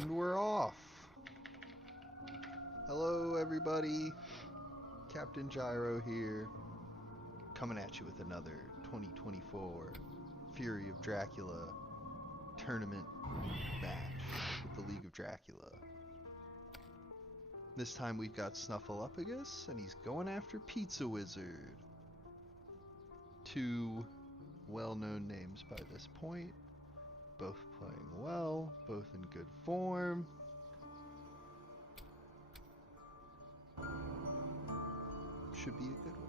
And we're off. Hello everybody, Captain Gyro here, coming at you with another 2024 Fury of Dracula tournament match with the League of Dracula. This time we've got Snuffaluffagus, and he's going after Pizzawizard. Two well-known names by this point, both playing well, both in good form. Should be a good one.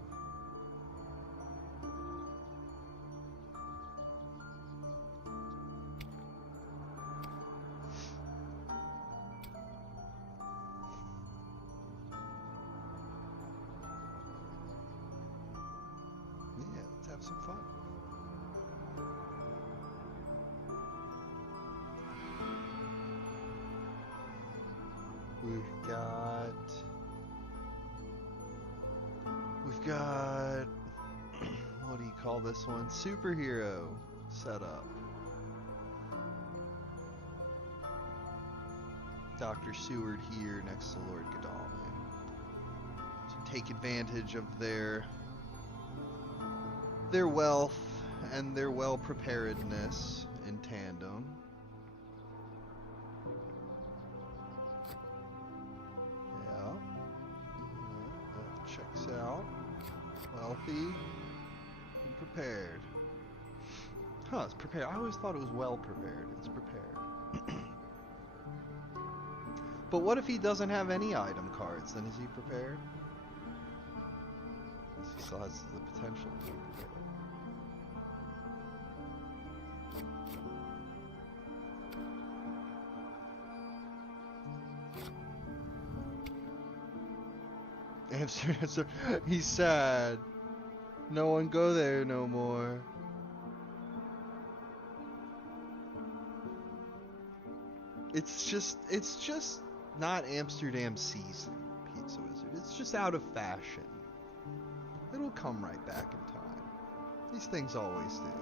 Yeah, let's have some fun. We've got, what do you call this one? Superhero setup. Dr. Seward here next to Lord Godalming. So take advantage of their wealth and their well-preparedness in tandem. Checks out. Wealthy and prepared. Huh, it's prepared. I always thought it was well prepared. It's prepared. But what if he doesn't have any item cards? Then is he prepared? He still has the potential to be prepared. Answer. He's sad. No one go there no more. It's just not Amsterdam season, Pizzawizard. It's just out of fashion. It'll come right back in time. These things always do.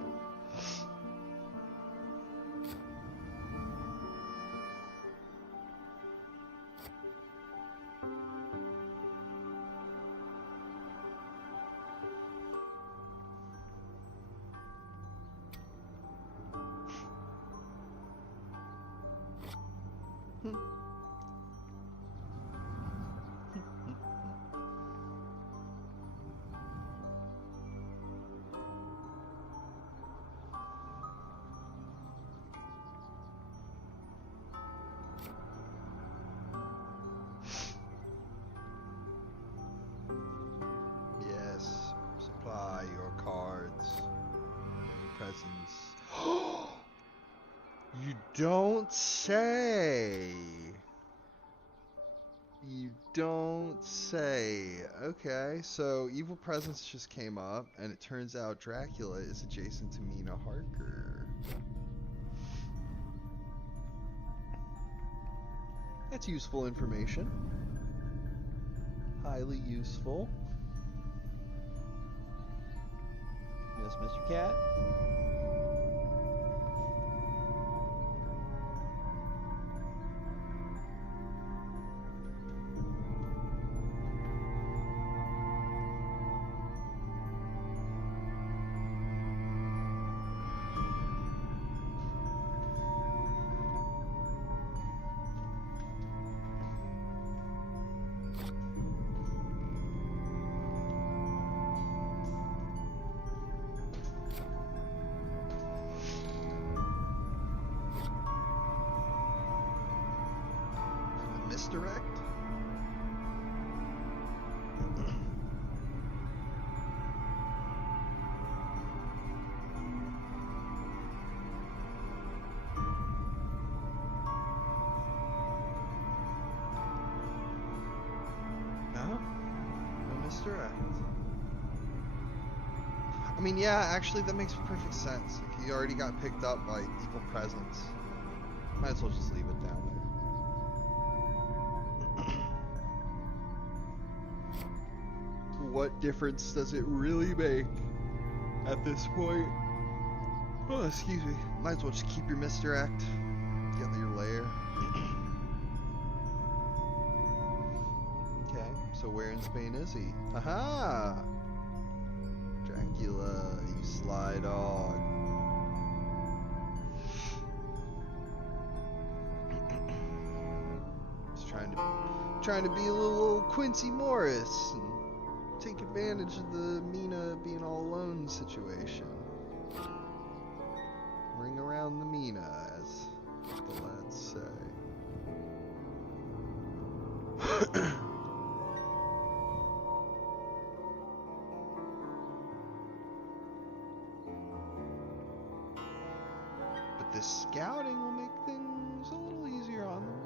Yes, supply your cards, your presents. You don't say. You don't say. Okay, so Evil Presence just came up, and it turns out Dracula is adjacent to Mina Harker. That's useful information. Highly useful. Yes, Mr. Cat? Misdirect? No? No misdirect. I mean, yeah, actually that makes perfect sense. Like, he already got picked up by Evil Presence. Might as well just leave it down there. What difference does it really make at this point? Oh, excuse me. Might as well just keep your misdirect. Get your lair. So where in Spain is he? Aha! Dracula, you sly dog. He's trying to be a little Quincy Morris and take advantage of the Mina being all alone situation. Ring around the Mina, as the lads say. But this scouting will make things a little easier on them.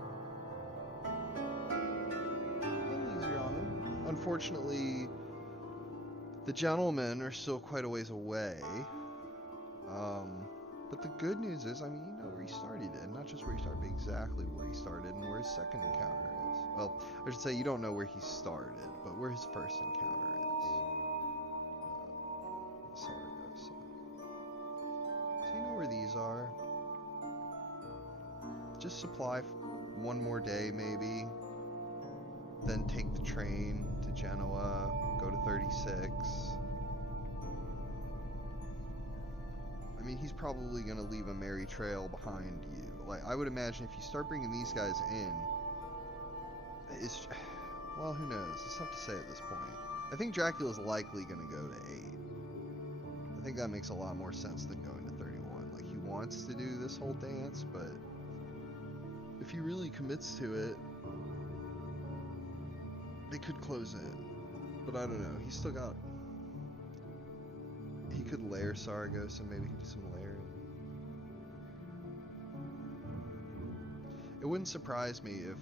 Unfortunately, the gentlemen are still quite a ways away. But the good news is, I mean, you know where he started, and not just where he started, but exactly where he started and where his second encounter is. Well, I should say you don't know where he started, but where his first encounter is. Saragossa. So you know where these are. Just supply one more day, maybe. Then take the train to Genoa, go to 36. I mean, he's probably going to leave a merry trail behind you. Like, I would imagine if you start bringing these guys in, it's... Well, who knows? It's tough to say at this point. I think Dracula's likely going to go to 8. I think that makes a lot more sense than going to 31. Like, he wants to do this whole dance, but if he really commits to it, they could close in. But I don't know. He's still got... He could layer Saragossa and maybe he could do some layering. It wouldn't surprise me if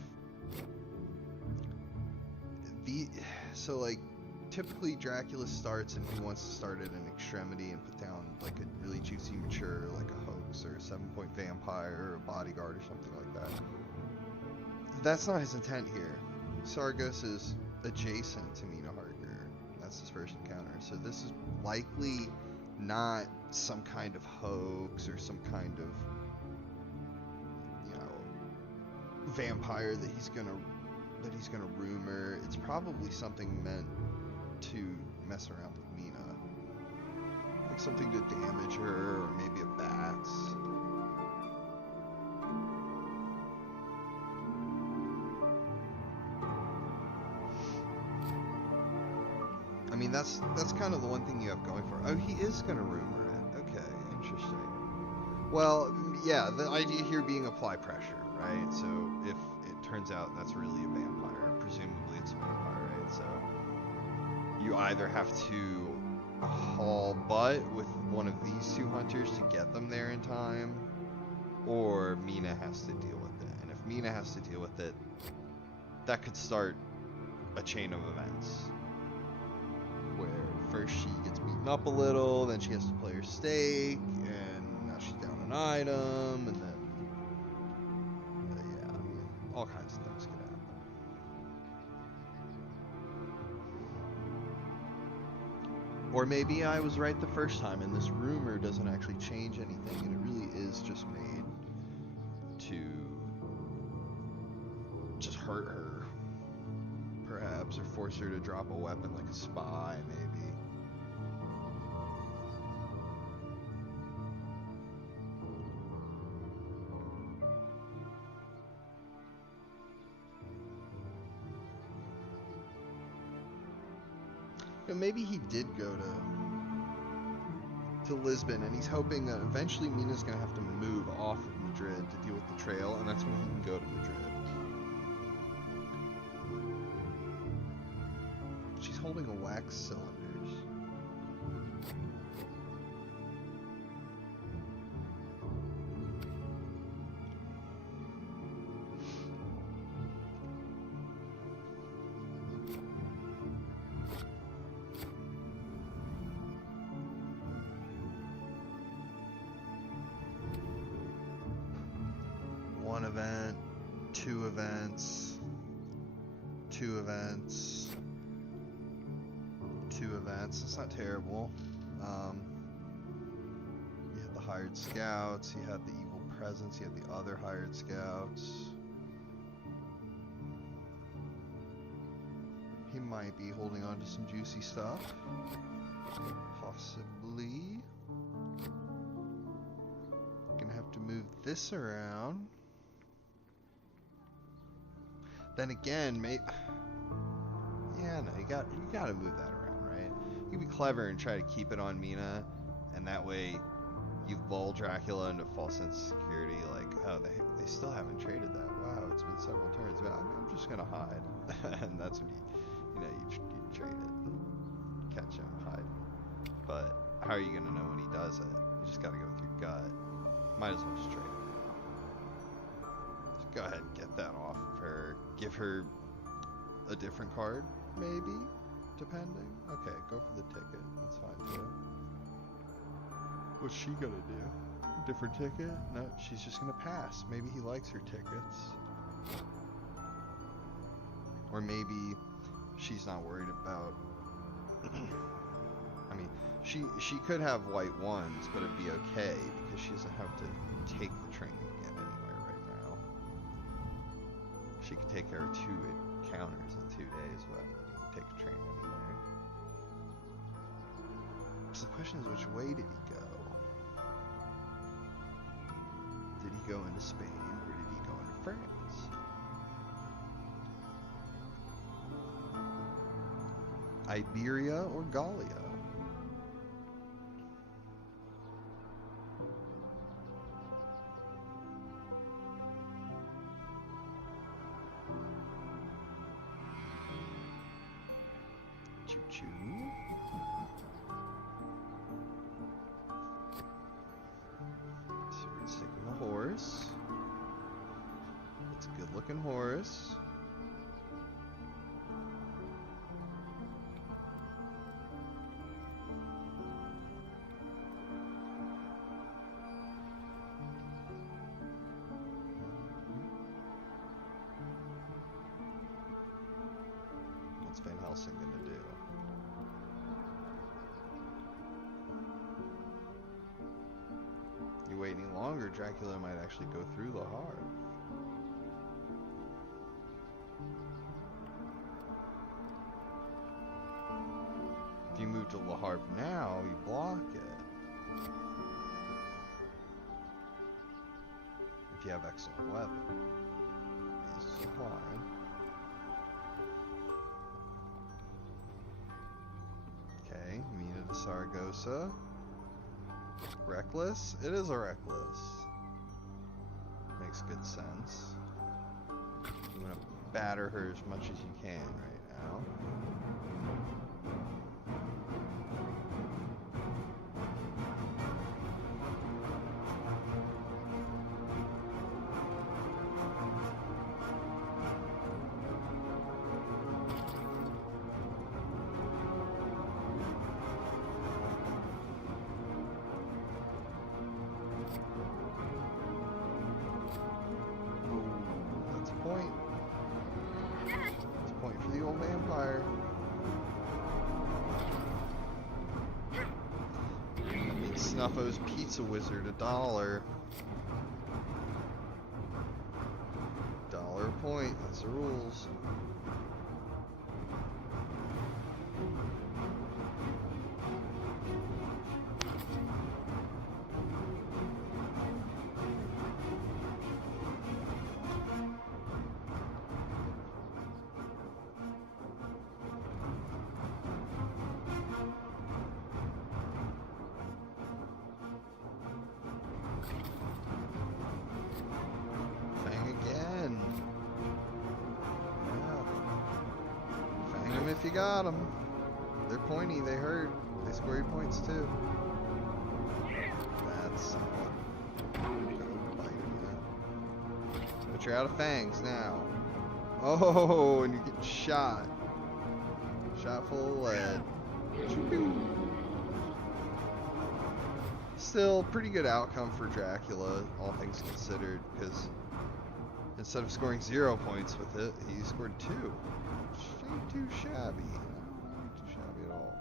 so like typically Dracula starts and he wants to start at an extremity and put down like a really juicy mature like a hoax or a 7-point vampire or a bodyguard or something like that. That's not his intent here. Saragossa is adjacent to Mina Harker. That's his first encounter. So this is likely not some kind of hoax or some kind of, you know, vampire that he's gonna rumor. It's probably something meant to mess around with Mina, like something to damage her or maybe a bat. I mean, that's kind of the one thing you have going for it. Oh, he is going to rumor it. Okay, interesting. Well, yeah, the idea here being apply pressure, right? So if it turns out that's really a vampire, presumably it's a vampire, right? So you either have to haul butt with one of these two hunters to get them there in time, or Mina has to deal with it. And if Mina has to deal with it, that could start a chain of events. Where first she gets beaten up a little, then she has to play her stake, and now she's down an item, and then yeah, I mean, all kinds of things could happen. Or maybe I was right the first time, and this rumor doesn't actually change anything, and it really is just made to just hurt her. Perhaps, or force her to drop a weapon like a spy, maybe. You know, maybe he did go to Lisbon, and he's hoping that eventually Mina's going to have to move off of Madrid to deal with the trail, and that's when he can go to Madrid. Holding a wax cylinders. One event, 2 events, 2 events. 2 events. It's not terrible. You had the hired scouts, you had the evil presence, you had the other hired scouts. He might be holding on to some juicy stuff. Possibly. Gonna have to move this around. Then again, yeah, no, you gotta move that around, right? You can be clever and try to keep it on Mina, and that way you lull Dracula into false sense of security, like, oh, they still haven't traded that. Wow, it's been several turns. Well, I'm just gonna hide, and that's when you trade it, catch him hiding. But how are you gonna know when he does it? You just gotta go with your gut. Might as well just trade it. Just go ahead and get that off of her. Give her a different card, maybe, depending. Okay, go for the ticket. That's fine too. What's she gonna do? Different ticket? No, she's just gonna pass. Maybe he likes her tickets. Or maybe she's not worried about... I mean, she could have white ones, but it'd be okay because she doesn't have to take the train to get anywhere right now. She could take care of 2 encounters in 2 days without needing to take a train anywhere. So the question is, which way did he go? Did he go into Spain or did he go into France? Iberia or Gallia? Choo-choo. So we're sticking with the horse. It's a good-looking horse. What's Van Helsing gonna do? You wait any longer, Dracula might actually go through Le Havre. If you move to Le Havre now, you block it. If you have excellent weather. He's fine. Okay, Mina to Saragossa. Reckless? It is a reckless. Makes good sense. You want to batter her as much as you can right now. Point. It's a point for the old vampire. That means Snuffaluffagus Pizzawizard $1. $1 a point. That's the rules. If you got them, they're pointy, they hurt, they score you points too. That's solid. But you're out of fangs now. Oh, and you're getting shot. Shot full of lead. Still, pretty good outcome for Dracula, all things considered, because instead of scoring 0 points with it, he scored 2. Ain't too shabby. Ain't too shabby at all.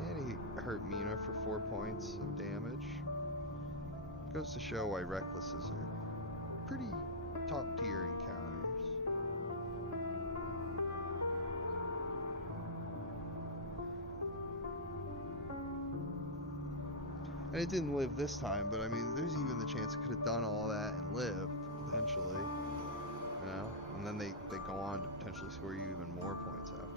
And he hurt Mina for 4 points of damage. Goes to show why Recklesses are pretty top tier encounters. And it didn't live this time, but I mean, there's even the chance it could have done all that and lived, potentially. You know? And then they go on to potentially score you even more points after that.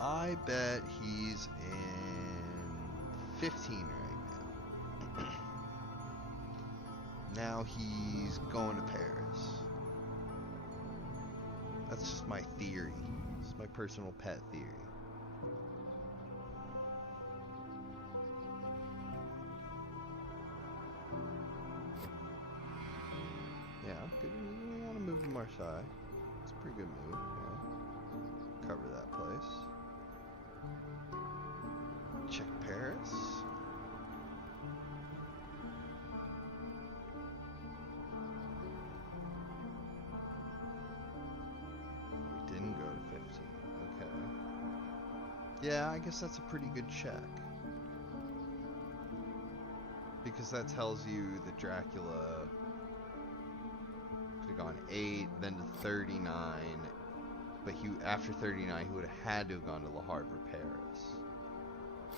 I bet he's in 15 right now. Now he's going to Paris. That's just my theory. It's my personal pet theory. Yeah, good. You want to move to Marseille. It's a pretty good move. Yeah. Cover that place. Check Paris. We didn't go to 15. Okay. Yeah, I guess that's a pretty good check. Because that tells you that Dracula could have gone 8, then to 39. But after 39, he would have had to have gone to Le Havre, Paris.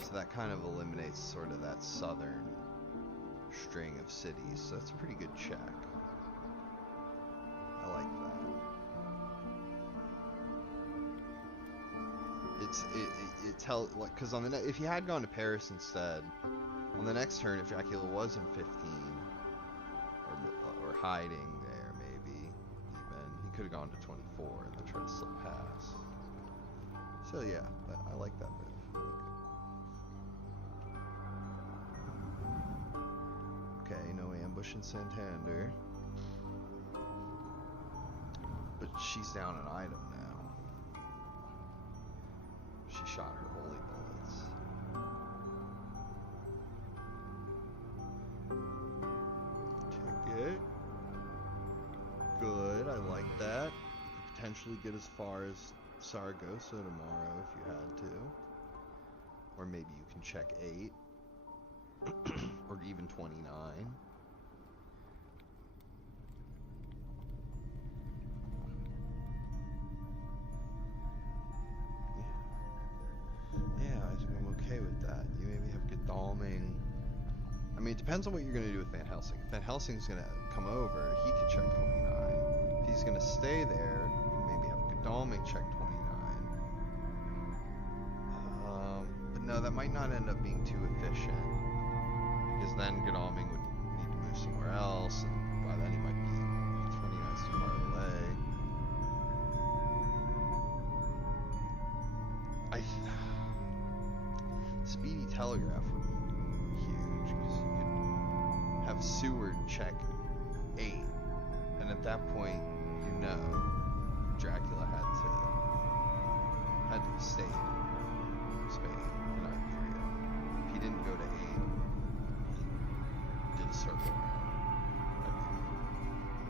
So that kind of eliminates sort of that southern string of cities. So that's a pretty good check. I like that. It tells, like, because on the if he had gone to Paris instead, on the next turn, if Dracula was in 15 or hiding there, maybe even he could have gone to 24 and then tried to slip past. So yeah, I like that move. Okay, no ambush in Santander. But she's down an item now. She shot her holy bullets. Ticket. Good, I like that. You could potentially get as far as Saragossa tomorrow if you had to. Or maybe you can check 8. Or even 29. Yeah, I'm okay with that. You maybe have Godalming. I mean, it depends on what you're going to do with Van Helsing. If Van Helsing's going to come over, he could check 29. If he's going to stay there, you can maybe have Godalming check 29. But no, that might not end up being too efficient. Because then Godalming would need to move somewhere else, and by then he might be 29 too far away. Speedy Telegraph would be huge, because you could have Seward check 8, and at that point, you know, Dracula had to stay in Spain, not Korea. If he didn't go to 8, he did a circle around.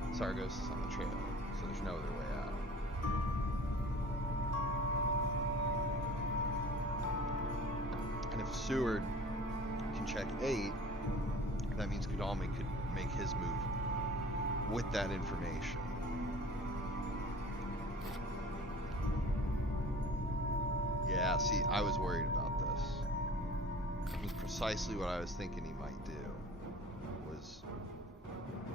I mean, Sargos is on the trail, so there's no other way out. And if Seward can check 8, that means Godalming could make his move with that information. Yeah, see, I was worried about this. It was precisely what I was thinking he might do. Was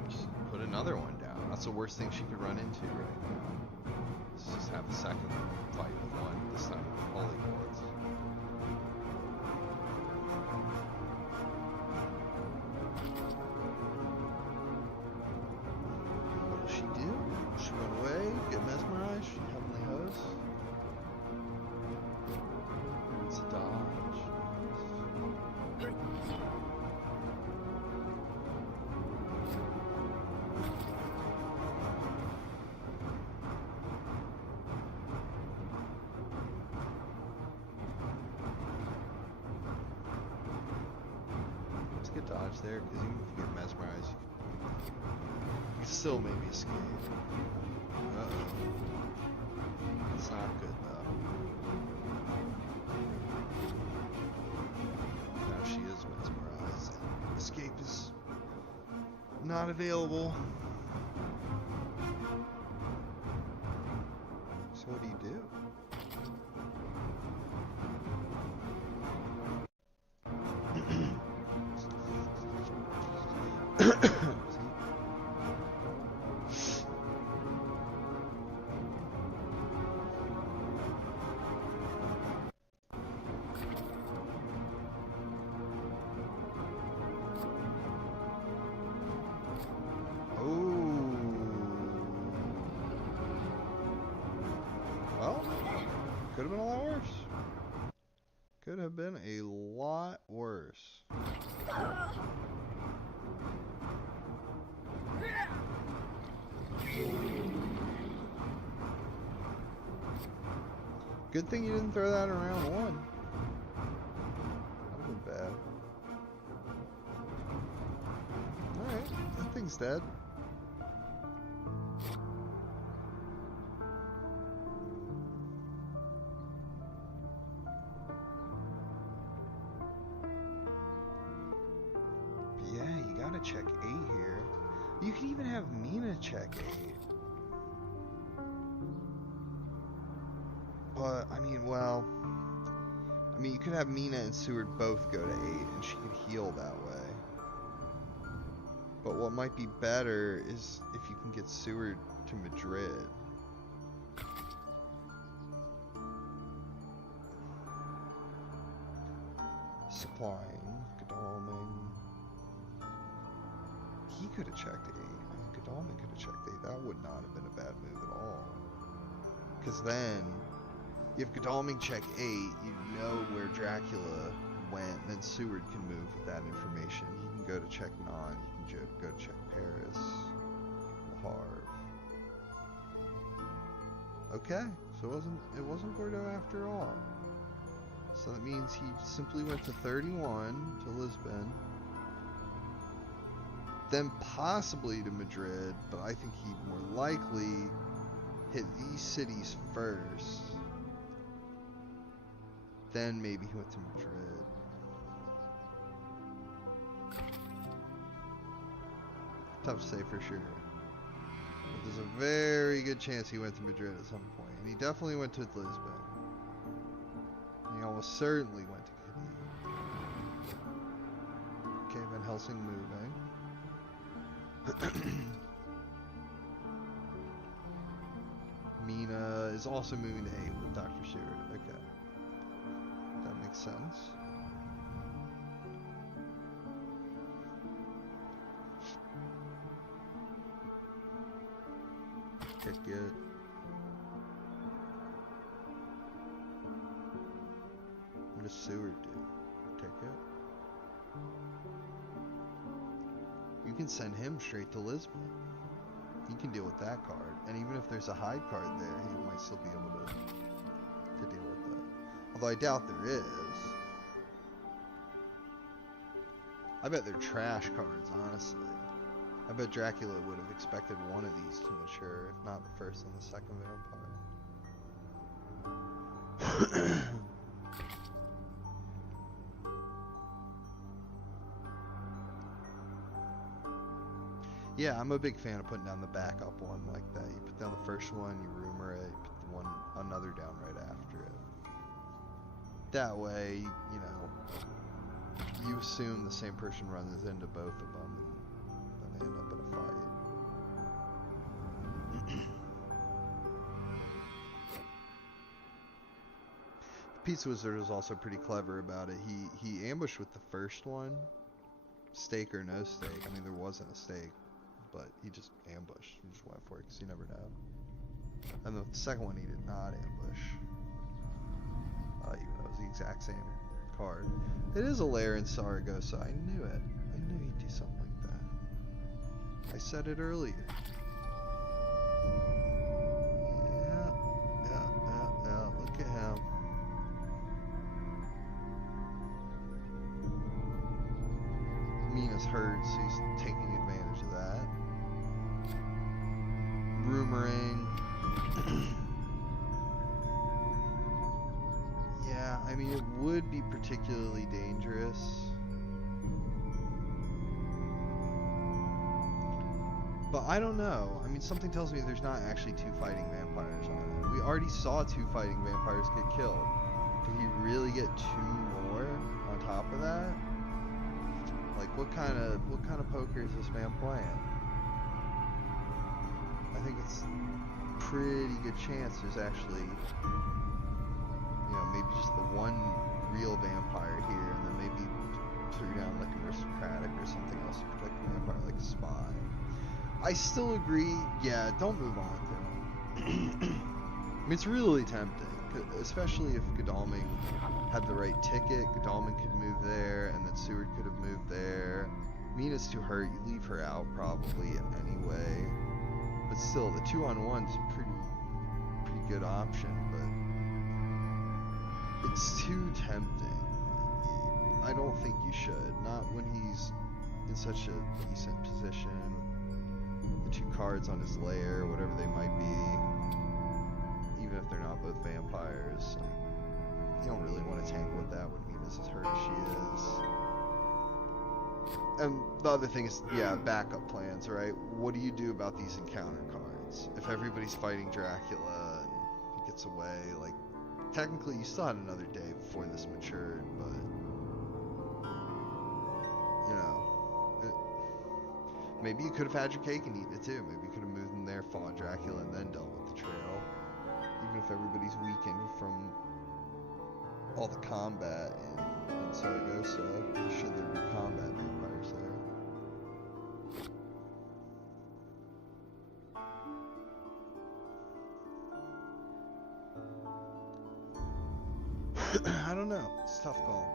just put another one down. That's the worst thing she could run into right now. Let's just have a second fight with one, this time with holy bullets. What does she do? Does she run away? Get mesmerized? She heavenly host? It's a dodge. there, because even if you get mesmerized, you can still maybe escape. Uh-oh. It's not good, though. Now she is mesmerized. Escape is not available. So what do you do? Could have been a lot worse. Could have been a lot worse. Good thing you didn't throw that in round one. That would have been bad. Alright, that thing's dead. Check 8 here. You could even have Mina check 8. But, I mean, you could have Mina and Seward both go to 8 and she could heal that way. But what might be better is if you can get Seward to Madrid. Supplying, Godalming. He could have checked 8. I mean, Godalming could have checked 8. That would not have been a bad move at all. Because then, if Godalming check 8, you know where Dracula went, and then Seward can move with that information. He can go to check 9. He can go to check Paris. Le Havre. Okay, so it wasn't Bordeaux after all. So that means he simply went to 31 to Lisbon. Then possibly to Madrid, but I think he'd more likely hit these cities first. Then maybe he went to Madrid. Tough to say for sure. But there's a very good chance he went to Madrid at some point. And he definitely went to Lisbon. And he almost certainly went to Cadiz. Okay, Van Helsing moving. Mina is also moving to 8 with Dr. Seward. Okay. That makes sense. Ticket. What does Seward do? Ticket? You can send him straight to Lisbon. He can deal with that card. And even if there's a hide card there, he might still be able to deal with that. Although I doubt there is. I bet they're trash cards, honestly. I bet Dracula would have expected one of these to mature, if not the first and the second vampire. Yeah, I'm a big fan of putting down the backup one like that. You put down the first one, you rumor it, you put another down right after it. That way, you know, you assume the same person runs into both of them, and then they end up in a fight. The Pizzawizard was also pretty clever about it. He ambushed with the first one, stake or no stake. I mean, there wasn't a stake. But he just ambushed. He just went for it because you never know. And the second one he did not ambush. Even though it was the exact same card. It is a lair in Saragossa. I knew it. I knew he'd do something like that. I said it earlier. Yeah. Look at him. Mina's hurt. just taking advantage of that. Rumoring. Yeah, I mean, it would be particularly dangerous. But I don't know. I mean, something tells me there's not actually 2 fighting vampires on it. We already saw 2 fighting vampires get killed. Did he really get 2 more on top of that? Like, what kind of poker is this man playing? I think it's pretty good chance there's actually, you know, maybe just the one real vampire here, and then maybe threw down like an aristocratic or something else to protect the vampire, like a spy. I still agree, yeah, don't move on to him. I mean, it's really tempting, especially if Godalming had the right ticket. Godalming could move there, and then Seward could have moved there. Mina's too hurt, you leave her out probably anyway. But still, the 2-on-1's a pretty good option, but it's too tempting. I don't think you should. Not when he's in such a decent position. The 2 cards on his lair, whatever they might be, even if they're not both vampires. You don't really want to tangle with that when Mina's as hurt as she is. And the other thing is, yeah, backup plans, right? What do you do about these encounter cards? If everybody's fighting Dracula and he gets away, like, technically you still had another day before this matured, but, you know, maybe you could have had your cake and eaten it too. Maybe you could have moved in there, fought Dracula, and then dealt with the trail. Even if everybody's weakened from all the combat in Saragossa, should there be combat vampires there? I don't know. It's a tough call.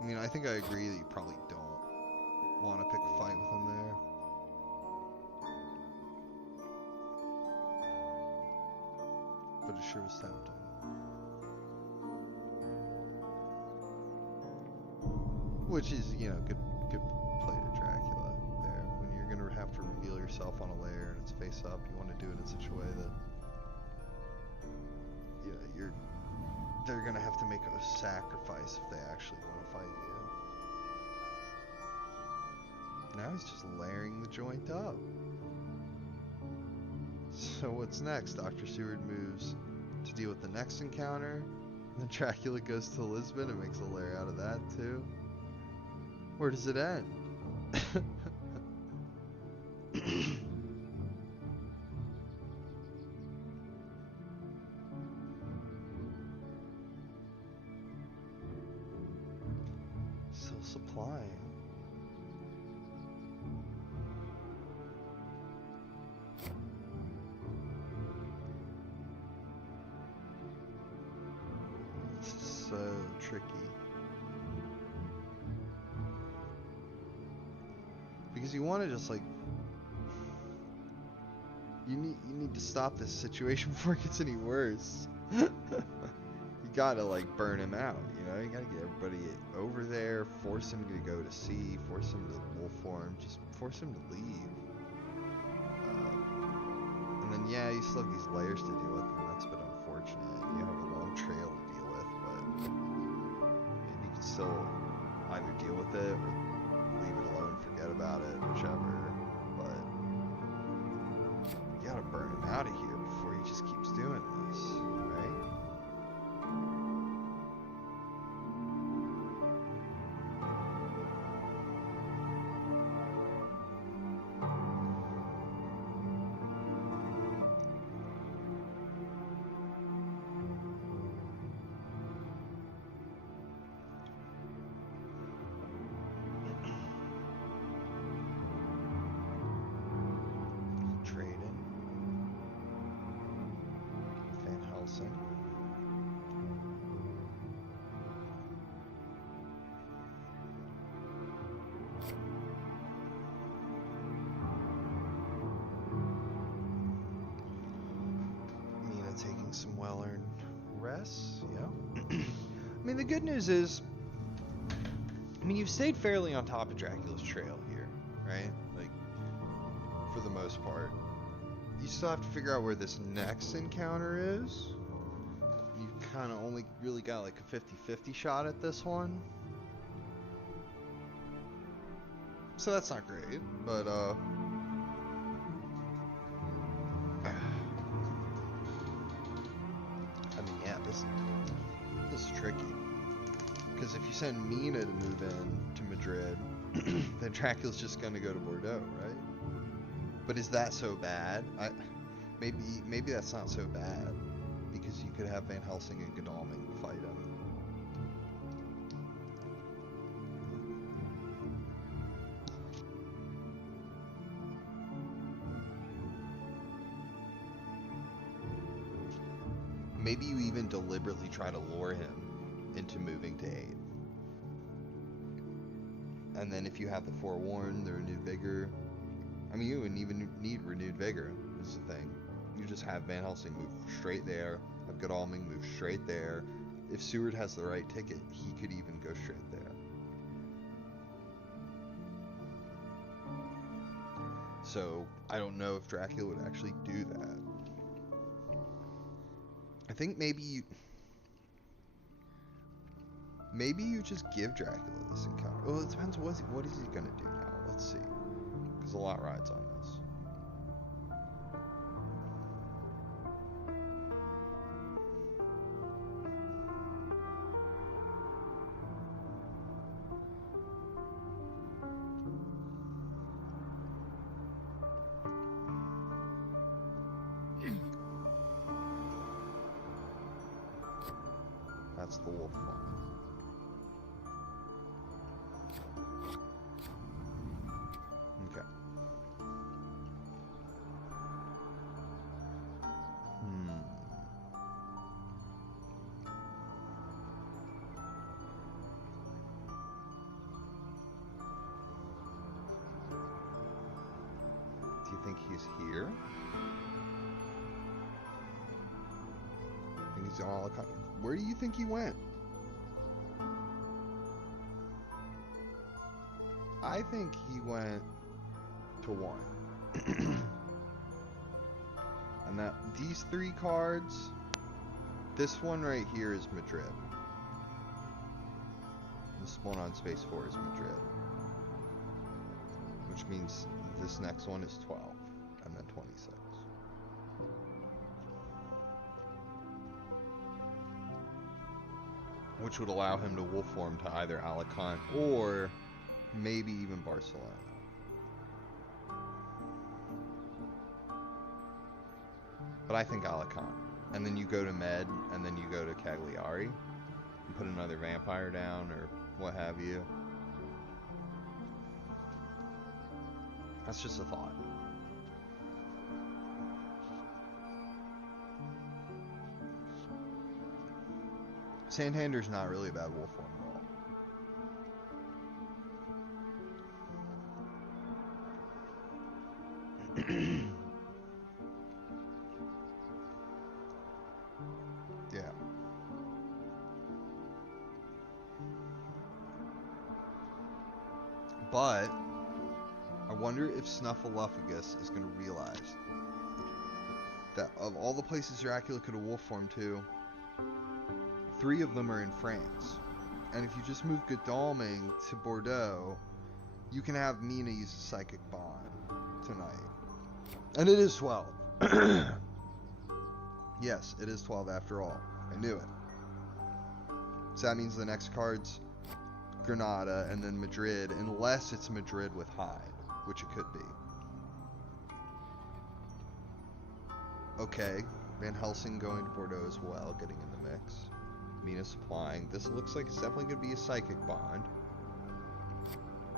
I mean, I think I agree that you probably don't want to pick a fight with him there. But it sure was tempting. Which is, you know, good play to Dracula there. When you're going to have to reveal yourself on a lair and it's face up, you want to do it in such a way that, you know, they're going to have to make a sacrifice if they actually want to fight you. Now he's just layering the joint up. So what's next? Dr. Seward moves to deal with the next encounter. And then Dracula goes to Lisbon and makes a lair out of that too. Where does it end? Still supplying. This is so tricky. Because you want to just, like, you need to stop this situation before it gets any worse. You gotta, like, burn him out, you know? You gotta get everybody over there, force him to go to sea, force him to wolf form, just force him to leave. And then, yeah, you still have these layers to deal with, and that's a bit unfortunate. You have a long trail to deal with, but maybe you can still either deal with it or leave it alone, forget about it, whichever, but you gotta burn him out of here before he just keeps doing this, right? Taking some well-earned rests, yeah. I mean, the good news is I mean, you've stayed fairly on top of Dracula's trail here, right? Like, for the most part. You still have to figure out where this next encounter is. You kind of only really got like a 50-50 shot at this one. So that's not great, but I mean, yeah, this is tricky. Because if you send Mina to move in to Madrid, then Dracula's just gonna go to Bordeaux, right? But is that so bad? Maybe that's not so bad, because you could have Van Helsing and Godalming fight him. Maybe you even deliberately try to lure him into moving to 8. And then if you have the Forewarned, the Renewed Vigor... I mean, you wouldn't even need Renewed Vigor, is the thing. You just have Van Helsing move straight there, have Godalming move straight there. If Seward has the right ticket, he could even go straight there. So, I don't know if Dracula would actually do that. I think maybe you just give Dracula this encounter. Well, it depends what is he gonna do now. Let's see, because a lot rides on this. That's the wolf one. Okay. Do you think he's here? I think he's on Alicante. Where do you think he went? I think he went to 1. And that these 3 cards, this one right here is Madrid. This one on space 4 is Madrid. Which means this next one is 12, and then 26. Which would allow him to wolf form to either Alicante or maybe even Barcelona. But I think Alicante. And then you go to Med, and then you go to Cagliari, and put another vampire down, or what have you. That's just a thought. Santander's not really a bad wolf form at all. Yeah. But I wonder if Snuffaluffagus is going to realize that of all the places Dracula could have wolf formed to, 3 of them are in France. And if you just move Godalming to Bordeaux, you can have Mina use a Psychic Bond tonight. And it is 12. Yes, it is 12 after all. I knew it. So that means the next card's Granada and then Madrid, unless it's Madrid with Hyde, which it could be. Okay, Van Helsing going to Bordeaux as well, getting in the mix. Mina supplying. This looks like it's definitely going to be a Psychic Bond,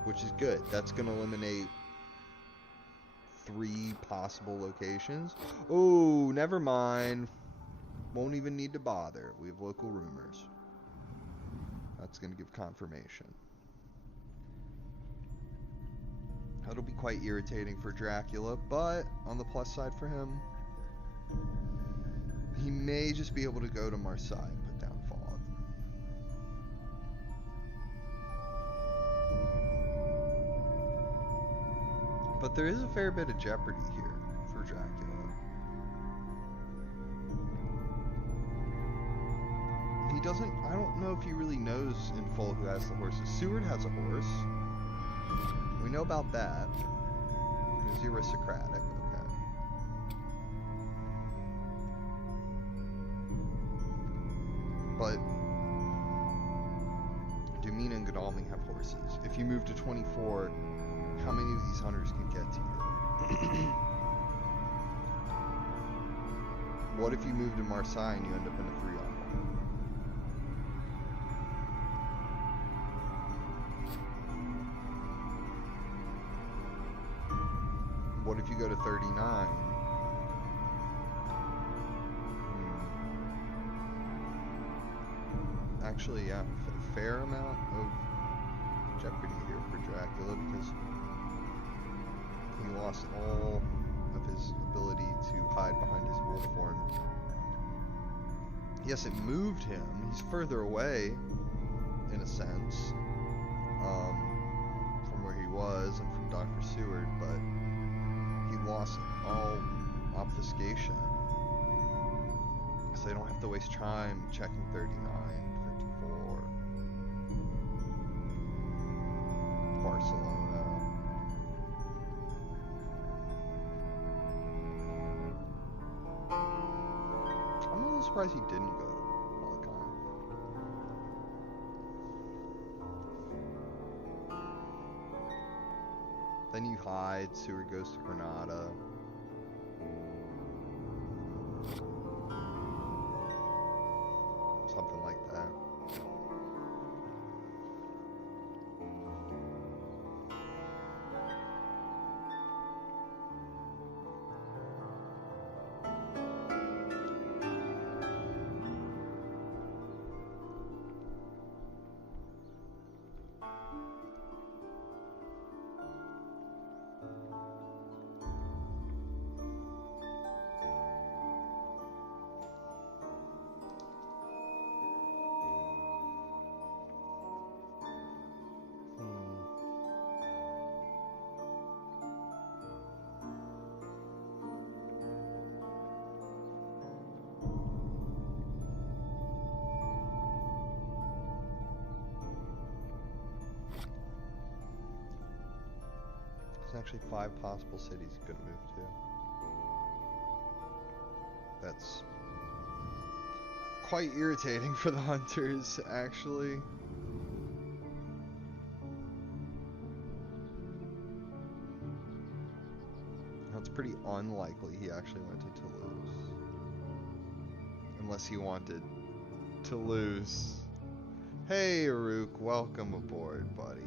which is good. That's going to eliminate 3 possible locations. Oh, never mind. Won't even need to bother. We have local rumors. That's going to give confirmation. That'll be quite irritating for Dracula, but on the plus side for him, he may just be able to go to Marseille and put down Fog. But there is a fair bit of jeopardy here for Dracula. He doesn't, I don't know if he really knows in full who has the horses. Seward has a horse. We know about that. He's aristocratic, okay. But do Mina and Godalming have horses? If you move to 24, how many of these hunters can get to you? What if you move to Marseille and you end up in a 3-on-1? What if you go to 39? Actually, yeah, a fair amount of jeopardy here for Dracula because he lost all of his ability to hide behind his wolf form. Yes, it moved him. He's further away, in a sense, from where he was and from Dr. Seward, but he lost all obfuscation. So they don't have to waste time checking 39, 54, Barcelona. I'm a little surprised he didn't go to Malachi. Then you hide, Seward goes to Granada. Something like that. Actually 5 possible cities he could move to. That's quite irritating for the hunters, actually. It's pretty unlikely he actually went to Toulouse. Unless he wanted Toulouse. Hey, Aruk, welcome aboard, buddy.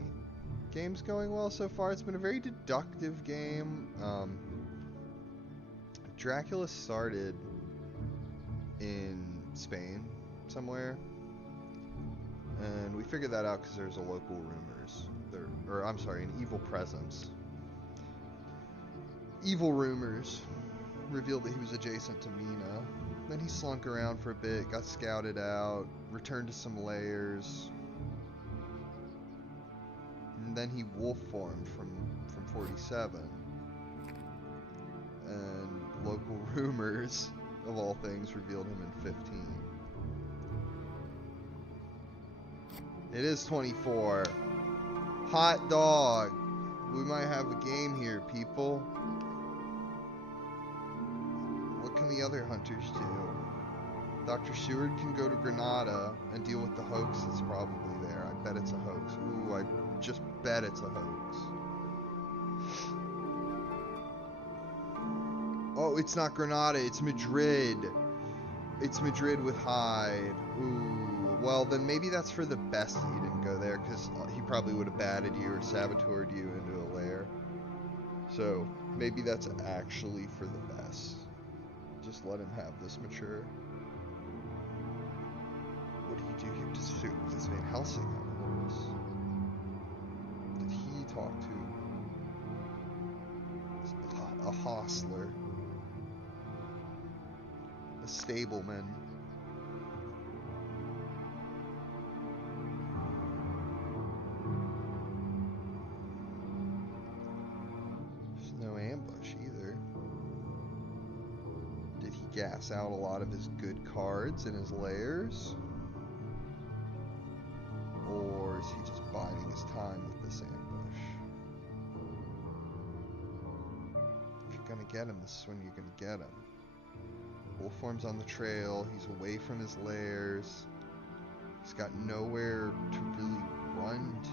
Game's going well so far. It's been a very deductive game. Dracula started in Spain somewhere, and we figured that out because there's a local rumors, an evil presence. Evil rumors revealed that he was adjacent to Mina. Then he slunk around for a bit, got scouted out, returned to some layers. And then he wolf formed from 47. And local rumors, of all things, revealed him in 15. It is 24. Hot dog. We might have a game here, people. What can the other hunters do? Dr. Seward can go to Granada and deal with the hoax that's probably there. I bet it's a hoax. Ooh, I just bet it's a hoax. Oh, it's not Granada, it's Madrid. It's Madrid with Hyde. Ooh, well then maybe that's for the best that you didn't go there, because he probably would have batted you or saboteured you into a lair. So maybe that's actually for the best. Just let him have this mature. What did he do here to suit this Van Helsing on the horse? Did he talk to a hostler? A stableman? gas out a lot of his good cards in his lairs? Or is he just biding his time with this ambush? If you're gonna get him, this is when you're gonna get him. Wolfform's on the trail, he's away from his lairs. He's got nowhere to really run to.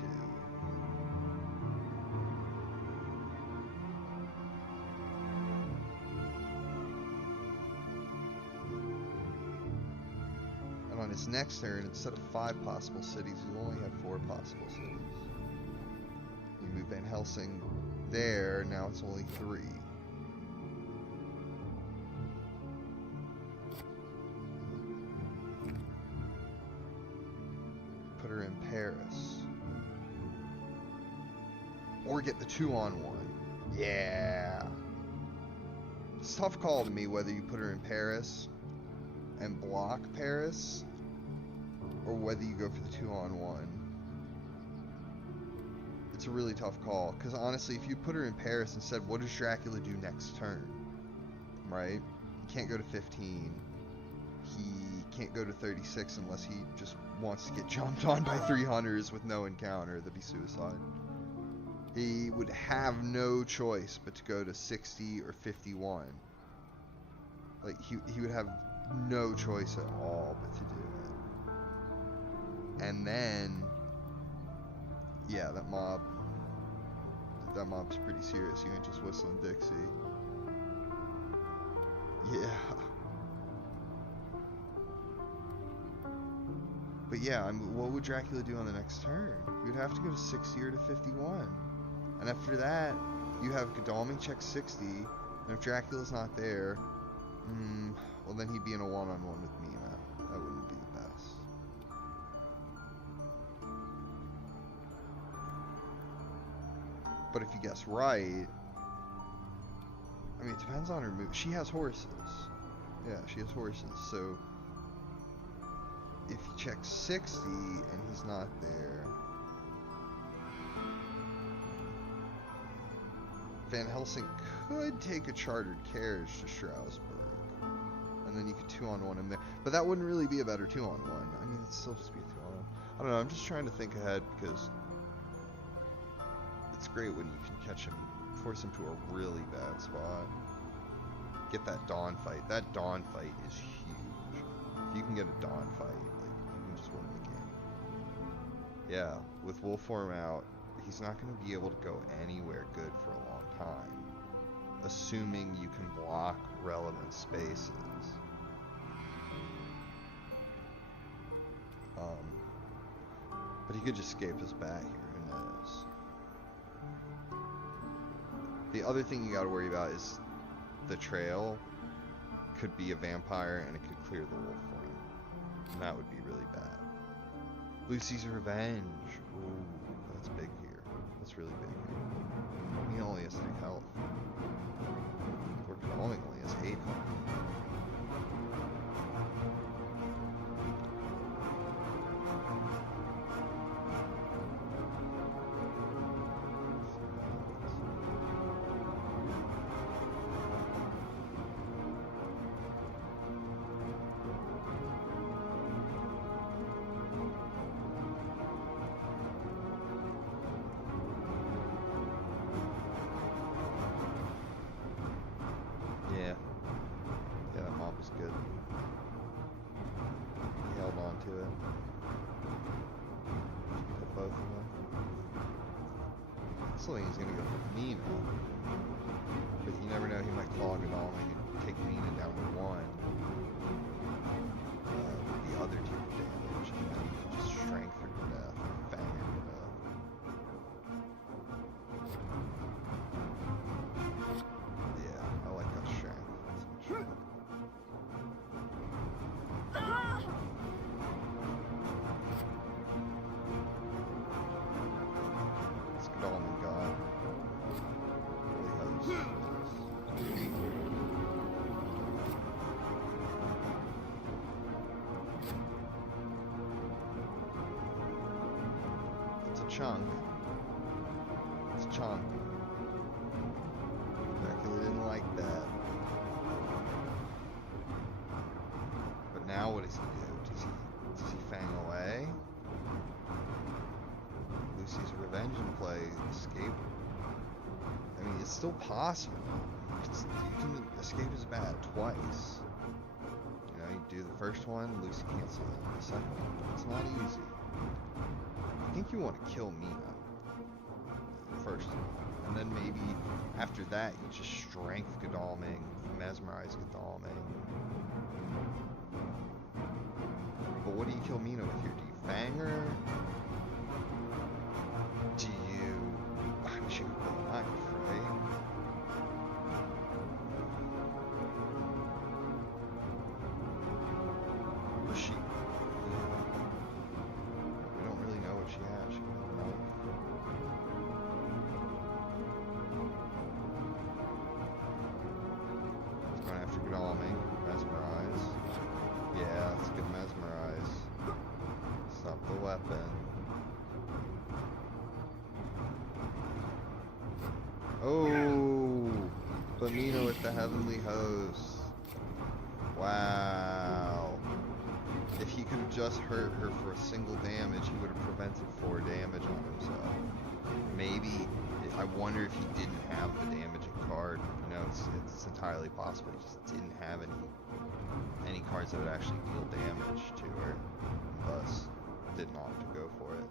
And on his next turn, instead of 5 possible cities, you only have 4 possible cities. You move Van Helsing there, now it's only 3. Put her in Paris. Or get the 2-on-1. Yeah. It's a tough call to me whether you put her in Paris and block Paris, or whether you go for the 2-on-1. It's a really tough call, because honestly, if you put her in Paris and said, what does Dracula do next turn? Right? He can't go to 15. He can't go to 36 unless he just wants to get jumped on by 3 hunters with no encounter. That'd be suicide. He would have no choice but to go to 60 or 51. Like, he would have no choice at all but to do it. And then, yeah, that mob's pretty serious. You ain't just whistling Dixie. Yeah. But yeah, what would Dracula do on the next turn? He would have to go to 60 or to 51. And after that, you have Godalming check 60, and if Dracula's not there, well then he'd be in a one-on-one with Mina. That wouldn't be the best. But if you guess right, I mean, it depends on her move. She has horses. Yeah, she has horses, so if you check 60 and he's not there, Van Helsing could take a chartered carriage to Strasbourg, and then you could 2-on-1 him there. But that wouldn't really be a better 2-on-1. I mean, it'd still just be a 2-on-1. I don't know, I'm just trying to think ahead, because it's great when you can catch him, force him to a really bad spot. Get that dawn fight. That dawn fight is huge. If you can get a dawn fight, like, you can just win the game. Yeah, with Wolfform out, he's not going to be able to go anywhere good for a long time, assuming you can block relevant spaces. But he could just escape his back here, who knows. The other thing you got to worry about is the trail could be a vampire and it could clear the wolf form. And that would be really bad. Lucy's Revenge. Ooh, that's big here. That's really big here. He only has 3 health. Godalming only has 8 health. Good. He held on to it. Hit both of them. I still think he's going to go for Mina. But you never know, he might claw Godalming and take Mina down to 1. The other 2 damage, and then you can just strength her to death, or fang her to death. Yeah, I like that strength. Chunk. It's a chunk. Dracula didn't like that. still possible. You can escape as bad twice. You know, you do the first one, Lucy can't see the second one, but it's not easy. I think you want to kill Mina first, and then maybe after that you just strength Godalming, mesmerize Godalming. But what do you kill Mina with here? Do you fang her? Do you... I mean, she could pull a knife, right? Or she... We don't really know what she has. She could have a knife. He's going after Godalming. Mesmerize. Yeah, let's get mesmerize. Stop the weapon. Oh, Bamina with the heavenly host. Wow. If he could have just hurt her for a single damage, he would have prevented 4 damage on himself. Maybe, I wonder if he didn't have the damaging card. You know, it's entirely possible he just didn't have any cards that would actually deal damage to her, thus didn't opt to go for it.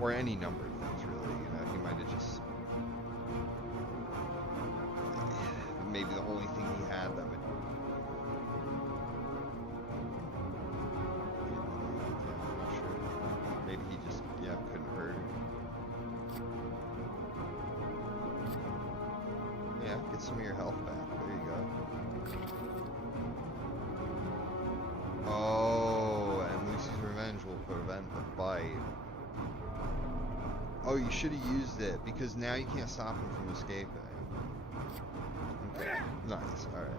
Or any number of things, really. You know, he might have just... Maybe the only thing he had that would... Yeah, I'm not sure. Maybe he just, couldn't hurt her. Yeah, get some of your health back. There you go. Oh, and Lucy's Revenge will prevent the bite. Oh, you should have used it, because now you can't stop him from escaping. Okay, nice, alright.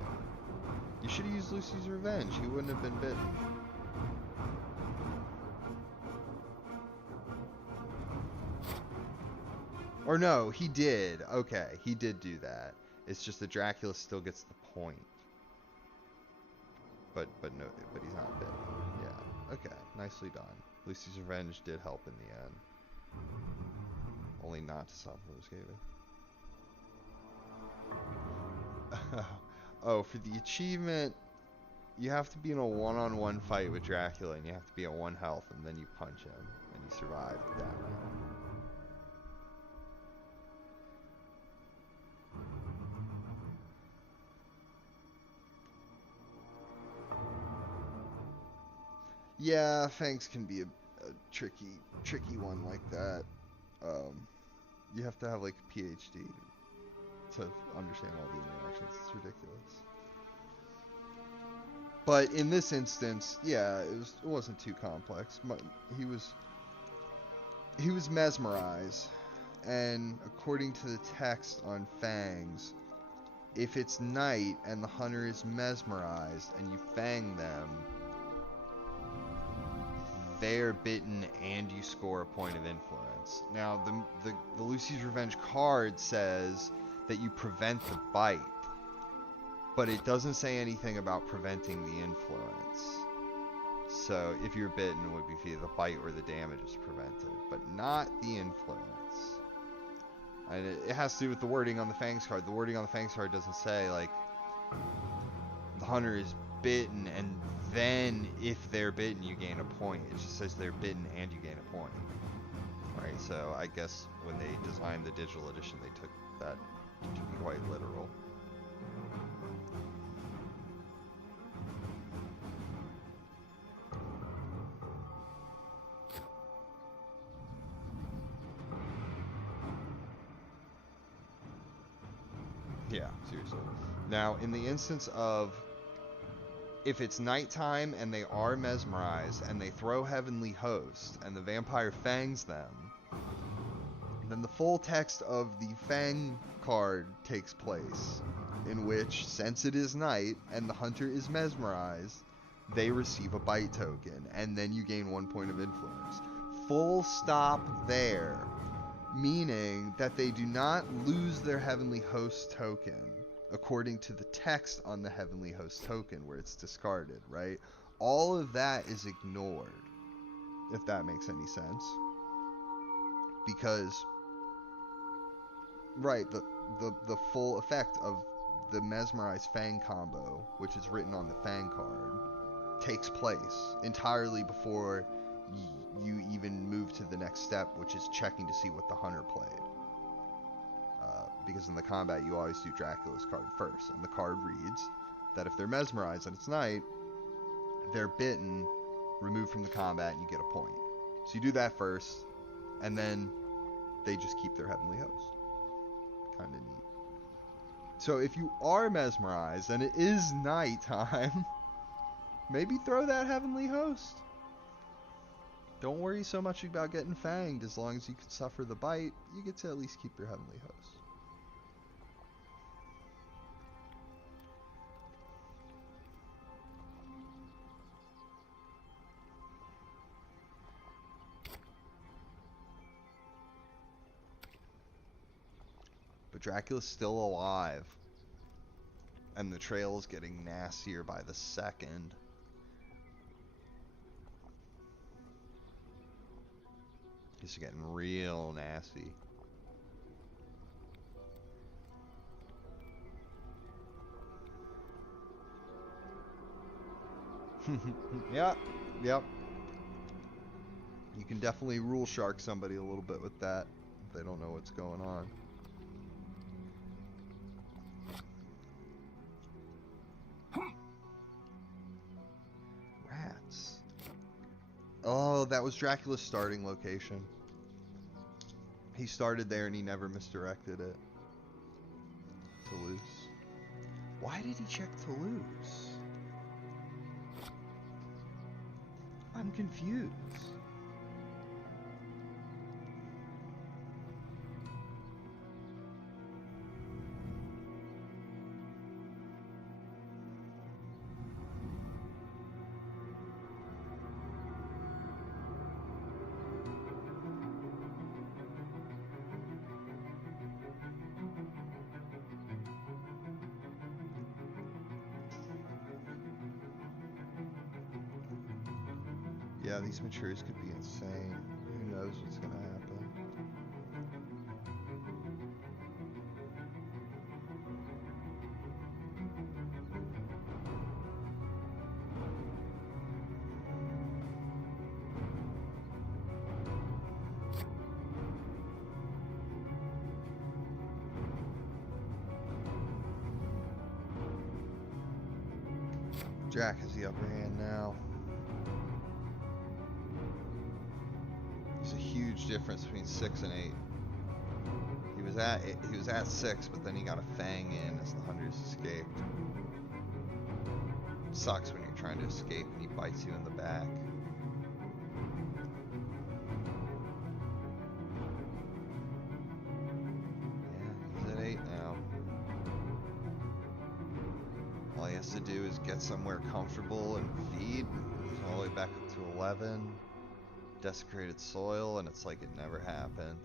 You should have used Lucy's Revenge, he wouldn't have been bitten. Or no, he did. Okay, he did do that. It's just that Dracula still gets the point. But no, but he's not bitten. Yeah, okay, nicely done. Lucy's Revenge did help in the end. Only not to stop him escaping. Oh, for the achievement, you have to be in a one-on-one fight with Dracula, and you have to be at 1 health, and then you punch him, and you survive that round. Yeah, Fangs can be a tricky one like that. You have to have like a PhD to understand all the interactions. It's ridiculous. But in this instance, yeah, it wasn't too complex. He was mesmerized, and according to the text on Fangs, if it's night and the hunter is mesmerized and you fang them, they're bitten and you score a point of influence. Now, the Lucy's Revenge card says that you prevent the bite, but it doesn't say anything about preventing the influence. So, if you're bitten, it would be either the bite or the damage is prevented, but not the influence. And it has to do with the wording on the Fangs card. The wording on the Fangs card doesn't say, like, the hunter is bitten, and then if they're bitten, you gain a point. It just says they're bitten and you gain a point. Right, so I guess when they designed the digital edition, they took that to be quite literal. Yeah, seriously. Now, in the instance of if it's nighttime and they are mesmerized and they throw Heavenly Host and the vampire fangs them, then the full text of the Fang card takes place, in which, since it is night and the hunter is mesmerized, they receive a bite token, and then you gain 1 point of influence. Full stop there, meaning that they do not lose their Heavenly Host token, according to the text on the Heavenly Host token where it's discarded, right? All of that is ignored, if that makes any sense. Because Right, the full effect of the Mesmerize Fang combo, which is written on the Fang card, takes place entirely before you even move to the next step, which is checking to see what the hunter played. Because in the combat, you always do Dracula's card first, and the card reads that if they're mesmerized and it's night, they're bitten, removed from the combat, and you get a point. So you do that first, and then they just keep their Heavenly Host. Kind of neat. So if you are mesmerized and it is nighttime, maybe throw that Heavenly Host. Don't worry so much about getting fanged. As long as you can suffer the bite, you get to at least keep your Heavenly Host. But Dracula's still alive. And the trail is getting nastier by the second. It's getting real nasty. Yep. You can definitely rule shark somebody a little bit with that if they don't know what's going on. Rats. Oh, that was Dracula's starting location. He started there and he never misdirected it. Toulouse. Why did he check Toulouse? I'm confused. Yeah, these matures could be insane. Who knows what's gonna happen? Jack has the upper hand now. There's a huge difference between 6 and 8. He was at 6, but then he got a fang in as the hunters escaped. It sucks when you're trying to escape and he bites you in the back. Yeah, he's at 8 now. All he has to do is get somewhere comfortable and feed. He's all the way back up to 11. Desecrated soil, and it's like it never happened.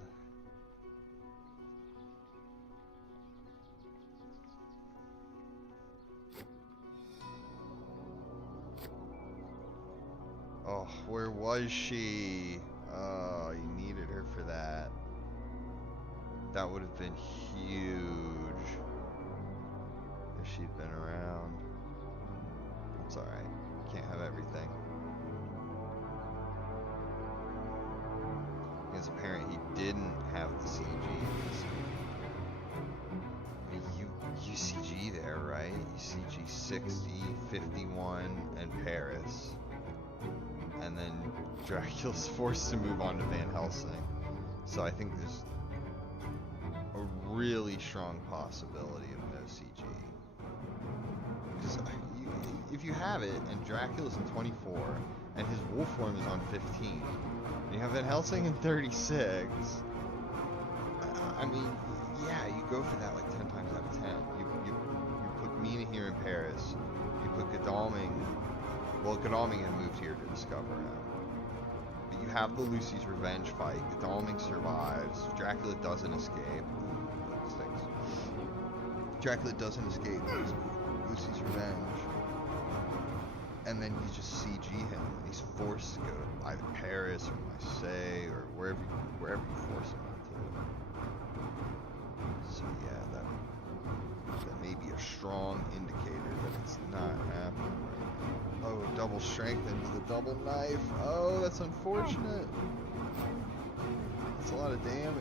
Oh, where was she? Oh, you needed her for that. That would have been huge if she'd been around. It's alright. Can't have everything. As a parent, he didn't have the CGs. You CG there, right? You CG 60, 51, and Paris. And then Dracula's forced to move on to Van Helsing. So I think there's a really strong possibility of no CG. Because if you have it, and Dracula's in 24, and his wolf form is on 15, and you have Van Helsing in 36, I mean, yeah, you go for that like 10 times out of 10. You put Mina here in Paris, you put Godalming, well, Godalming had moved here to discover him. But you have the Lucy's Revenge fight, Godalming survives, Dracula doesn't escape. That stinks. Dracula doesn't escape Lucy's Revenge. And then you just CG him, and he's forced to go to either Paris or Marseille or wherever you force him double strength into the double knife. Oh, that's unfortunate. That's a lot of damage.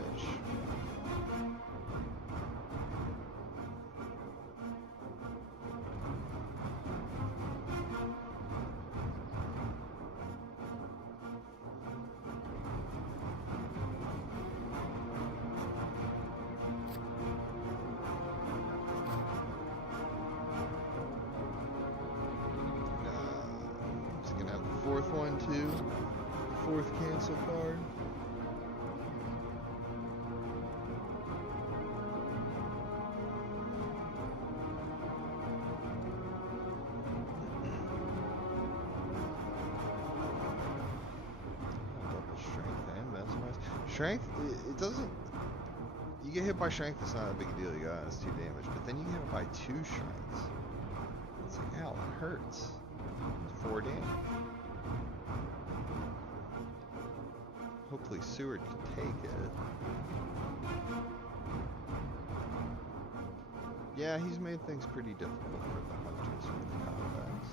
Fourth one too. Fourth cancel card. Double strength and mesmerize. Strength, it doesn't. You get hit by strength, it's not a big deal. You got 2 damage, but then you get hit by 2 strengths. It's like, ow, it hurts. It's 4 damage. Hopefully Seward can take it. Yeah, he's made things pretty difficult for the hunters with the combats.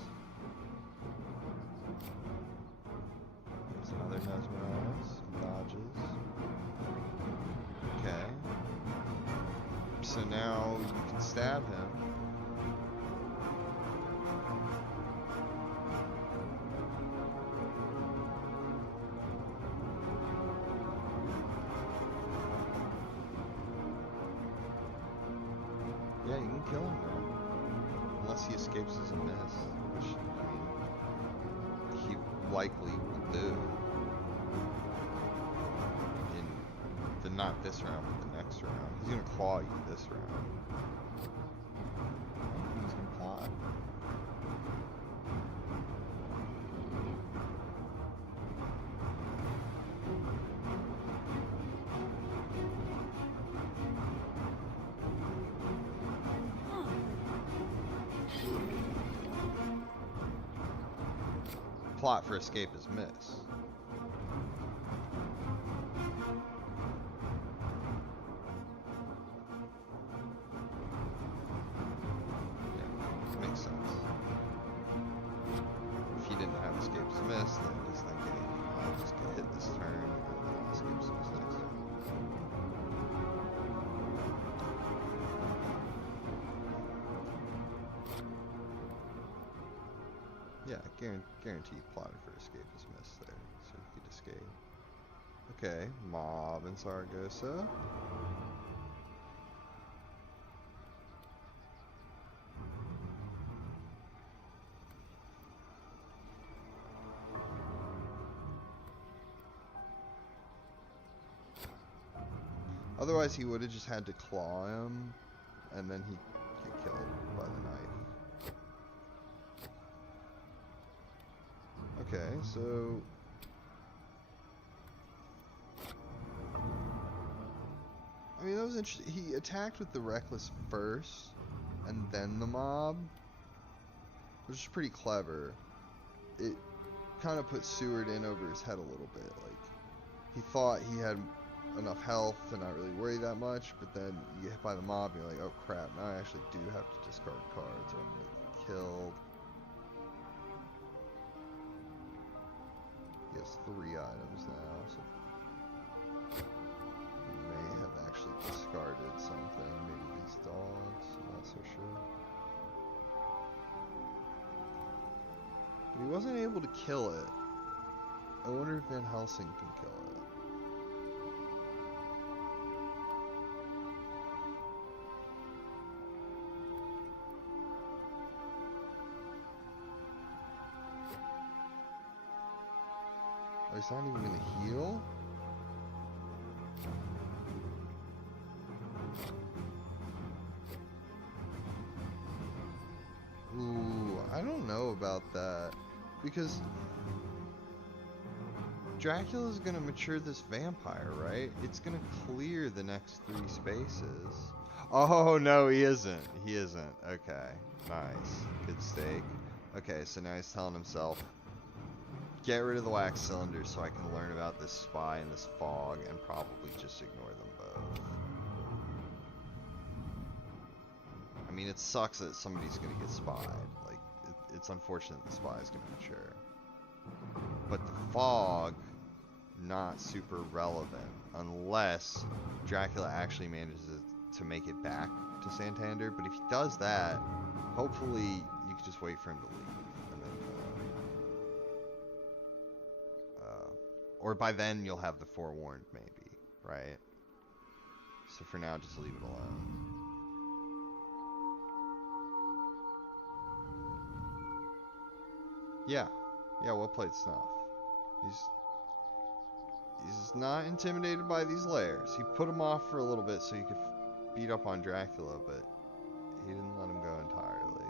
There's another mesmerize. Dodges. Okay. So now you can stab him. Yeah, you can kill him now. Unless he escapes as a miss, which, I mean, he likely will do. Not this round, but the next round. He's gonna claw you this round. He's gonna plot. Plot for escape is miss. Miss, then he's thinking, I'll just get hit this turn, and then I'll skip some mistakes. Yeah, guaranteed plotted for escape is missed there, so he could escape. Okay, Mob and Saragossa. Otherwise, he would have just had to claw him, and then he'd get killed by the knife. Okay, so... I mean, that was interesting. He attacked with the Reckless first, and then the Mob, which is pretty clever. It kind of put Seward in over his head a little bit. Like, he thought he had enough health to not really worry that much, but then you get hit by the Mob and you're like, oh crap, now I actually do have to discard cards or I'm gonna get killed. He has 3 items now, so he may have actually discarded something, maybe these dogs, I'm not so sure. But he wasn't able to kill it. I wonder if Van Helsing can kill it. Oh, he's not even gonna heal? Ooh, I don't know about that. Because Dracula's gonna mature this vampire, right? It's gonna clear the next 3 spaces. Oh, no, he isn't. He isn't. Okay, nice. Good stake. Okay, so now he's telling himself, get rid of the wax cylinders so I can learn about this spy and this fog and probably just ignore them both. I mean, it sucks that somebody's gonna get spied. Like, it's unfortunate the spy is going to mature. But the fog, not super relevant unless Dracula actually manages to make it back to Santander. But if he does that, hopefully you can just wait for him to leave, and then or by then you'll have the forewarned, maybe, right? So for now, just leave it alone. Yeah, well played, Snuff. He's not intimidated by these lairs. He put him off for a little bit so he could beat up on Dracula, but he didn't let him go entirely.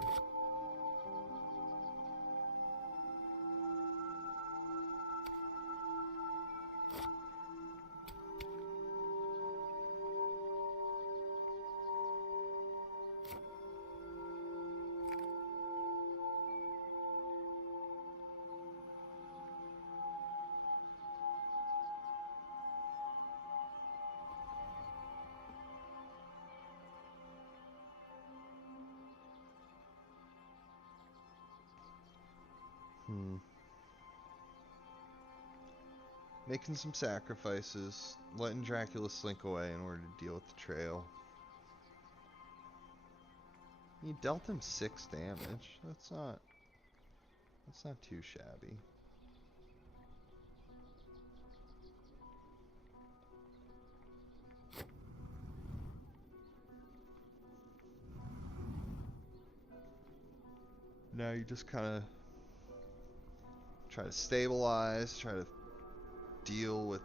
Making some sacrifices, letting Dracula slink away in order to deal with the trail. He dealt him 6 damage. That's not too shabby. Now you just kind of try to stabilize, try to deal with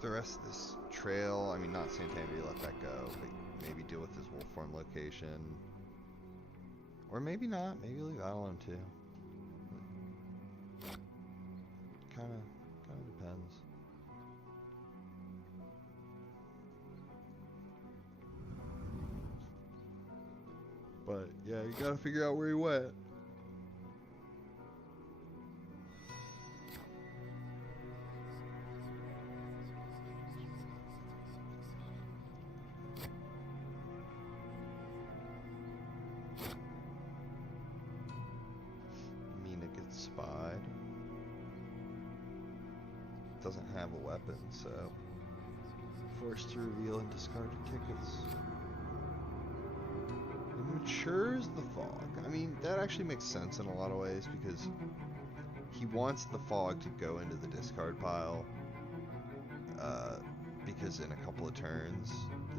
the rest of this trail. I mean, not Santander, you let that go, but maybe deal with his wolf form location. Or maybe not, maybe leave that alone too. Kinda depends. But yeah, you gotta figure out where he went. Spied. Doesn't have a weapon, so forced to reveal and discarded tickets. It matures the fog. I mean, that actually makes sense in a lot of ways because he wants the fog to go into the discard pile. Because in a couple of turns,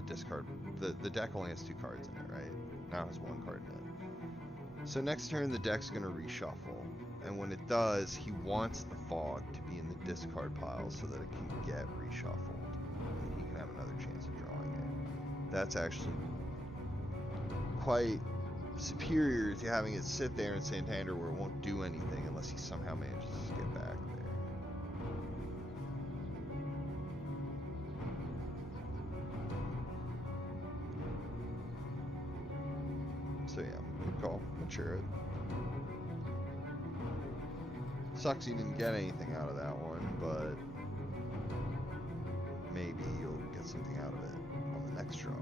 the deck only has 2 cards in it, right? Now it has 1 card in it. So next turn the deck's gonna reshuffle. And when it does, he wants the fog to be in the discard pile so that it can get reshuffled. And he can have another chance of drawing it. That's actually quite superior to having it sit there in Santander where it won't do anything unless he somehow manages to get back there. So yeah, good call. Mature it. Sucks he didn't get anything out of that one, but maybe you'll get something out of it on the next draw.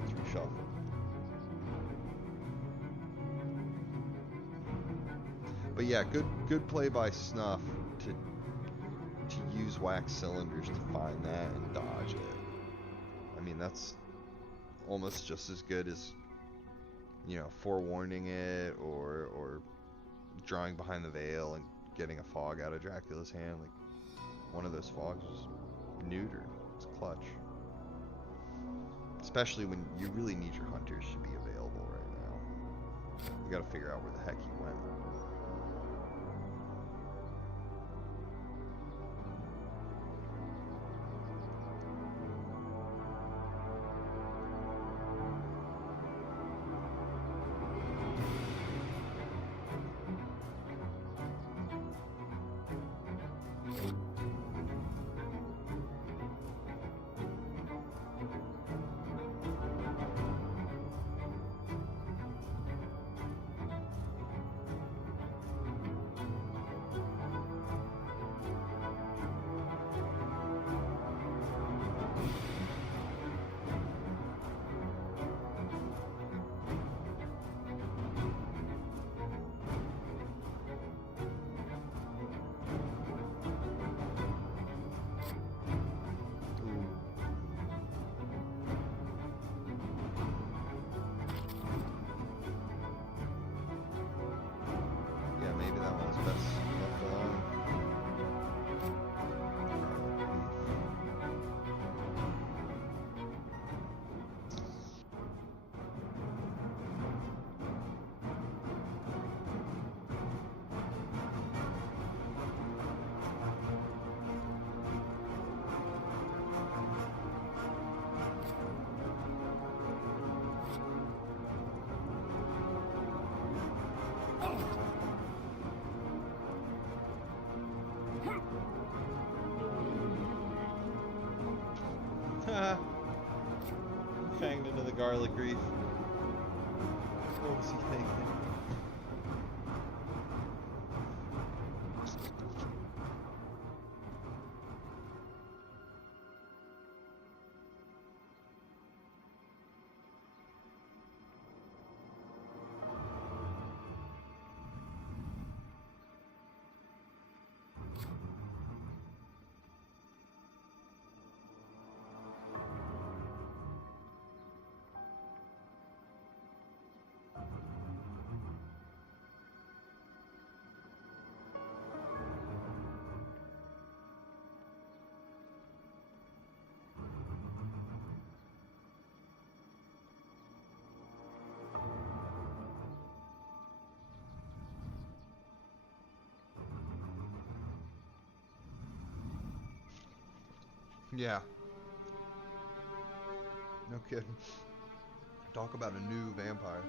Let's reshuffle. But yeah, good play by Snuff to use wax cylinders to find that and dodge it. I mean, that's almost just as good as, you know, forewarning it or drawing behind the veil and getting a fog out of Dracula's hand. Like, one of those fogs was neutered. It's clutch. Especially when you really need your hunters to be available right now. You gotta figure out where the heck he went. Fanged into the garlic reef. What was he thinking? Yeah. No kidding. Talk about a new vampire.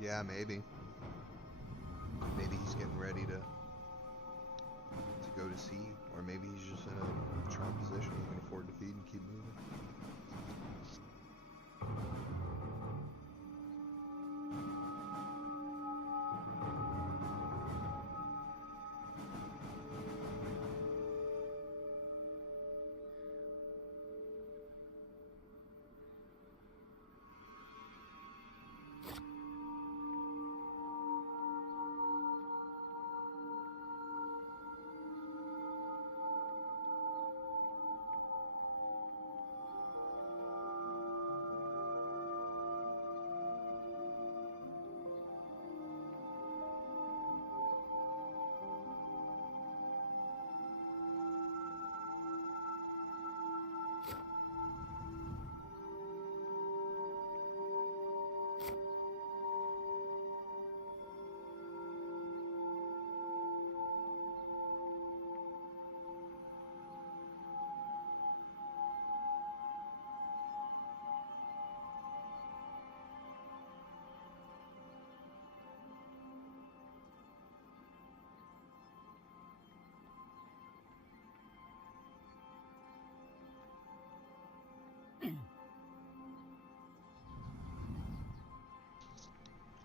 Yeah, maybe. Maybe he's getting ready to go to sea, or maybe he's just in a strong position he can afford to feed and keep moving.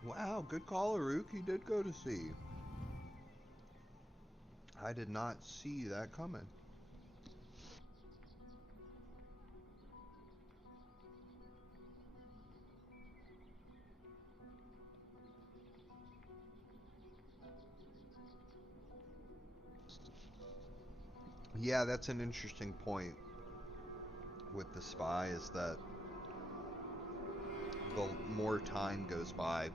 Wow, good call, Aruk. He did go to sea. I did not see that coming. Yeah, that's an interesting point with the spy, is that the more time goes by,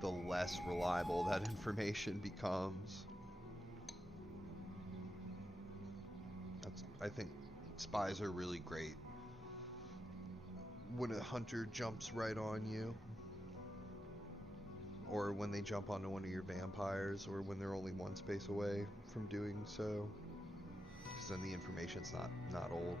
the less reliable that information becomes. I think spies are really great when a hunter jumps right on you, or when they jump onto one of your vampires, or when they're only one space away from doing so, because then the information's not old.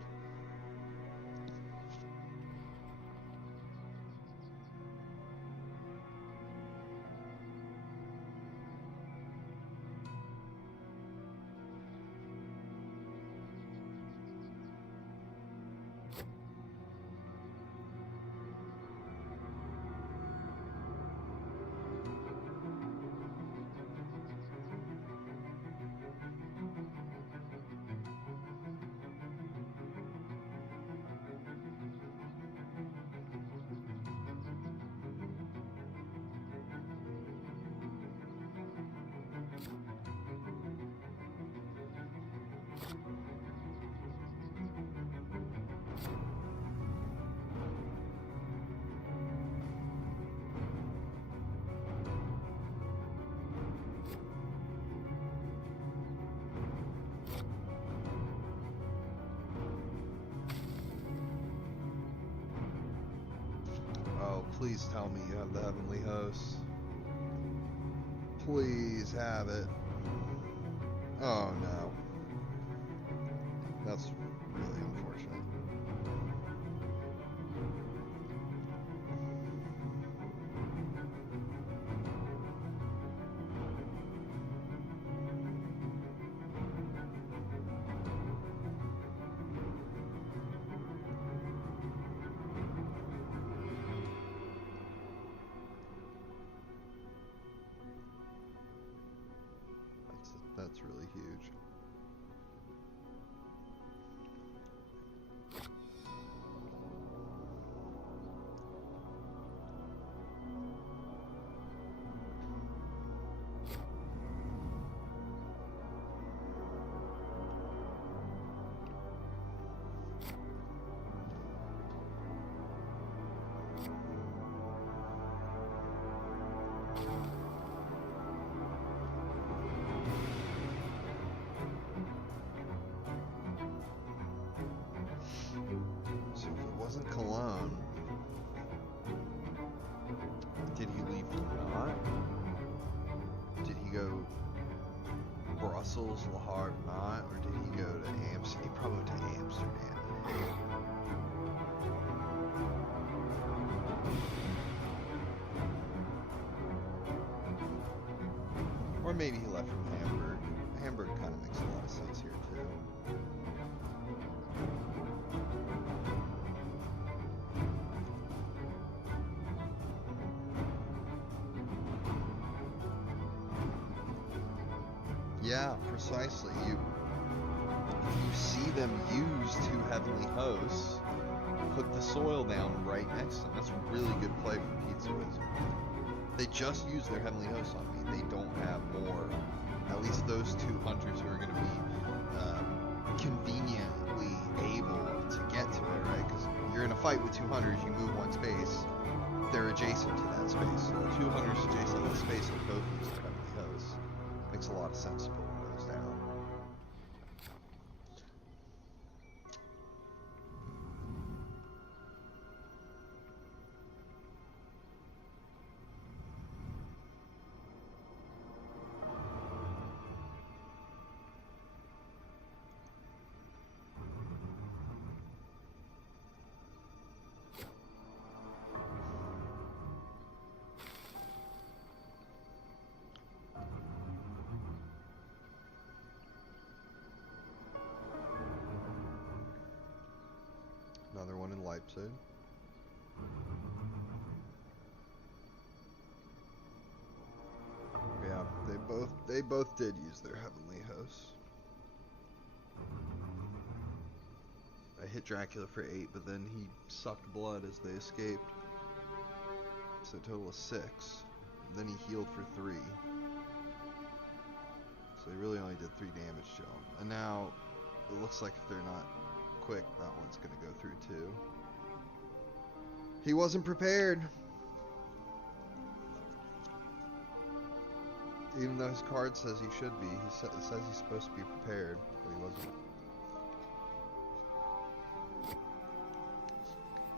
Please tell me you have the Heavenly Host. Please have it. Oh no. That's really unfortunate. That's really huge. So if it wasn't Cologne, did he leave Not? Did he go Brussels, Le Havre, Not? Or did he go to Amsterdam? He probably went to Amsterdam. Or maybe he left from Hamburg. Hamburg kind of makes a lot of sense here too. Yeah, precisely. You see them use two heavenly hosts, put the soil down right next to them. That's a really good play from Pizzawizard. They just use their heavenly hosts on me. They don't have more. At least those two hunters who are going to be conveniently able to get to it, right? Because you're in a fight with two hunters, you move one space, they're adjacent to that space. So the two hunters adjacent to the space will both use their heavenly hosts. Makes a lot of sense to put one of those down. Another one in Leipzig. Yeah, they both did use their heavenly hosts. I hit Dracula for 8, but then he sucked blood as they escaped. So a total of 6. And then he healed for 3. So they really only did 3 damage to him. And now it looks like if they're not quick, that one's gonna go through too. He wasn't prepared. Even though his card says he should be, it says he's supposed to be prepared, but he wasn't.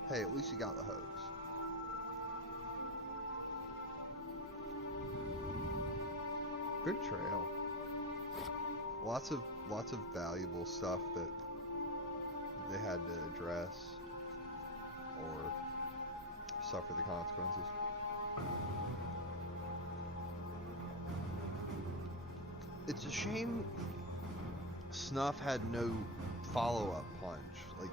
Hey, at least you got the hose. Good trail. Lots of valuable stuff that they had to address or suffer the consequences. It's a shame Snuff had no follow-up punch. Like,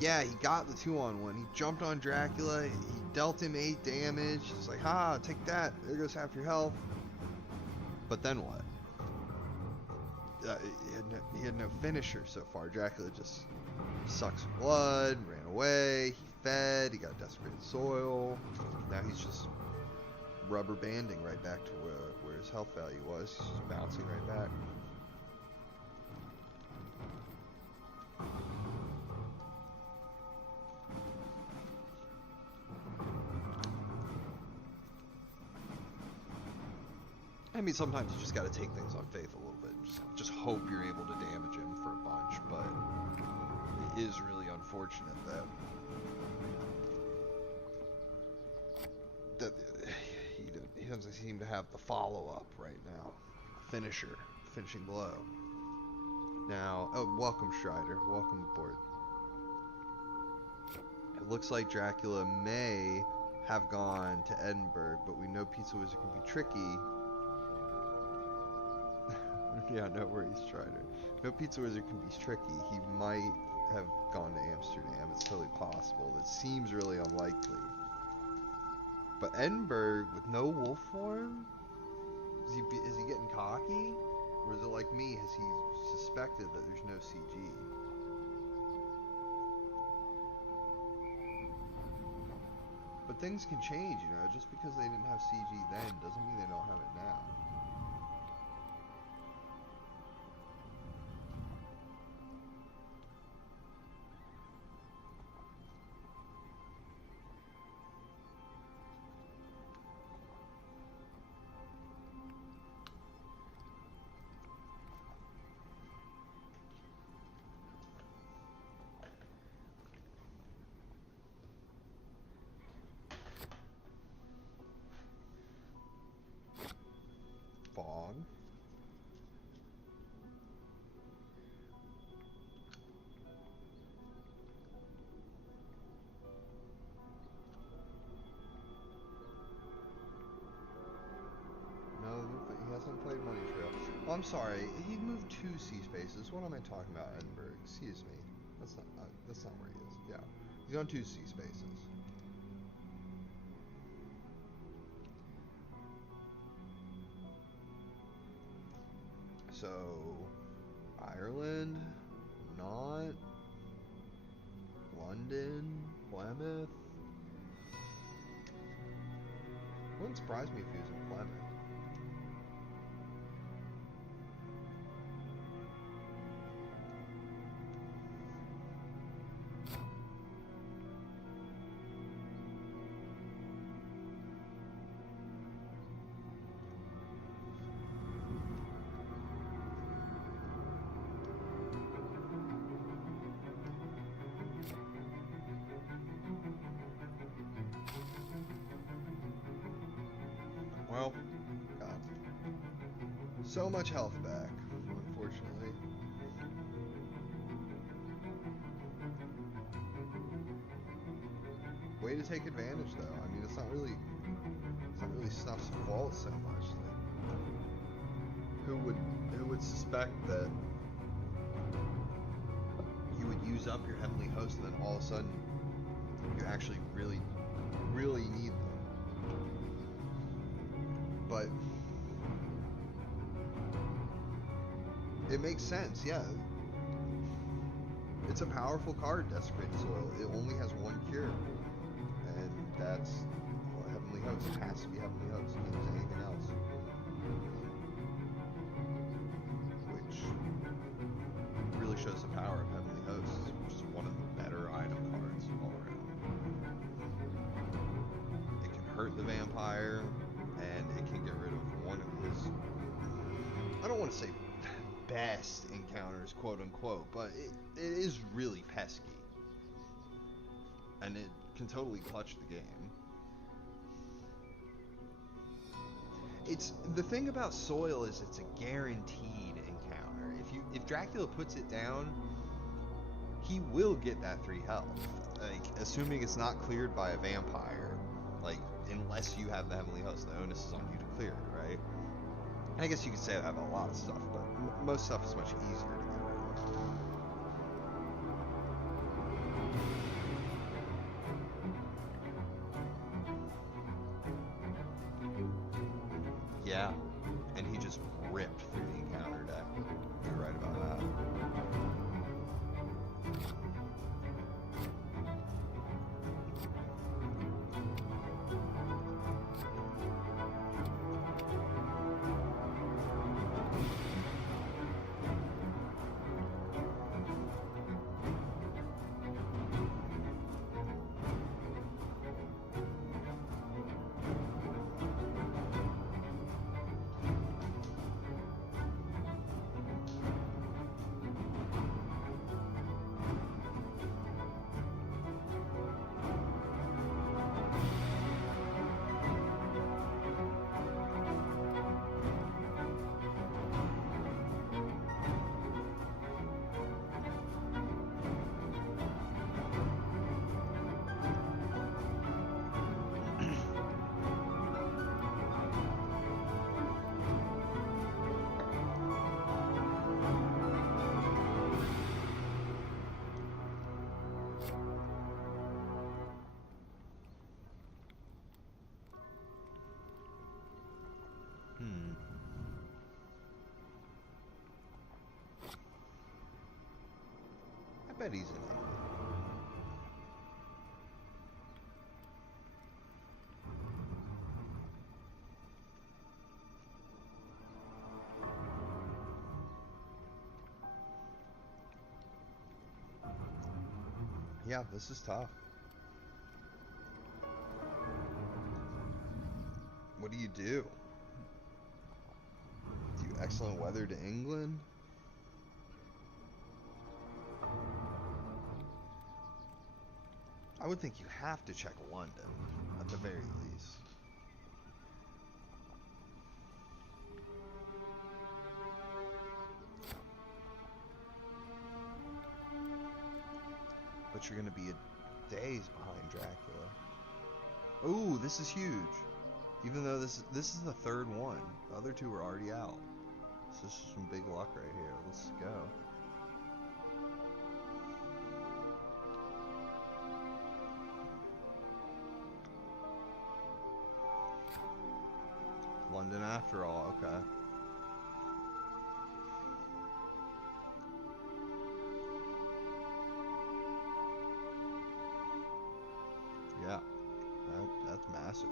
yeah, he got the 2-on-1. He jumped on Dracula. He dealt him 8 damage. It's like, ha, take that. There goes half your health. But then what? He had no finisher so far. Dracula just sucked some blood, ran away, he fed, he got desecrated soil. Now he's just rubber banding right back to where his health value was, just bouncing right back. I mean, sometimes you just got to take things on faith a little bit. Just hope you're able to damage him for a bunch, but it is really unfortunate that that he doesn't seem to have the follow-up right now. Finishing blow. Now, oh, welcome Strider, welcome aboard. It looks like Dracula may have gone to Edinburgh, but we know Pizzawizard can be tricky. Yeah, no worries, Strider. No, Pizzawizard can be tricky. He might have gone to Amsterdam. It's totally possible. It seems really unlikely. But Edinburgh with no wolf form? Is he getting cocky? Or is it like me? Has he suspected that there's no CG? But things can change, you know. Just because they didn't have CG then doesn't mean they don't have it now. Fog. No, he hasn't played Money Trail. Oh, I'm sorry. He moved 2 C spaces. What am I talking about, Edinburgh? Excuse me. That's not where he is. Yeah, he's on 2 C spaces. So, Ireland, not London, Plymouth. Wouldn't surprise me if he was in Plymouth. Well, God. So much health back, unfortunately. Way to take advantage, though. I mean, it's not really Snuff's fault so much. Like, who would suspect that you would use up your heavenly host and then all of a sudden you actually really need them? But it makes sense, yeah. It's a powerful card, Desecrated Soil. It only has 1 cure. And that's Heavenly Host. It has to be Heavenly Host. You can't use anything else. Which really shows the power of Heavenly Host, which is one of the better item cards all around. It can hurt the vampire, and it can get rid of one of his, I don't want to say best encounters, quote unquote, but it is really pesky. And it can totally clutch the game. It's the thing about Soil is it's a guaranteed encounter. If Dracula puts it down, he will get that 3 health. Like, assuming it's not cleared by a vampire, like, unless you have the Heavenly Host, the onus is on you to clear it, right? And I guess you could say I have a lot of stuff, but most stuff is much easier to get rid of. Yeah, and he just ripped through the encounter deck. You're right about that. bet he's in England. Yeah, this is tough. What do you do? Do excellent weather to England? I would think you have to check London, at the very least. But you're gonna be a days behind Dracula. Ooh, this is huge. Even though this is the third one. The other two are already out. So this is some big luck right here. Let's go. London after all, okay. Yeah, that's massive.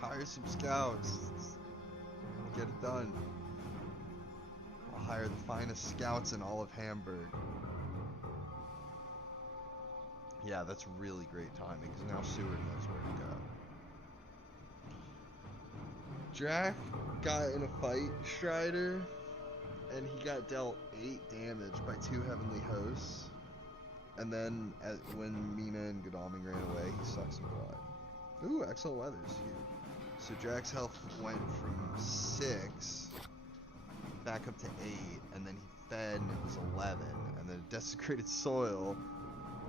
Hire some scouts. Get it done. I'll hire the finest scouts in all of Hamburg. Yeah, that's really great timing, because now Seward knows where to go. Drac got in a fight, Strider, and he got dealt 8 damage by 2 heavenly hosts. And then, when Mina and Godalming ran away, he sucked some blood. Ooh, excellent weather is huge. So Drac's health went from 6 back up to 8, and then he fed and it was 11, and then desecrated soil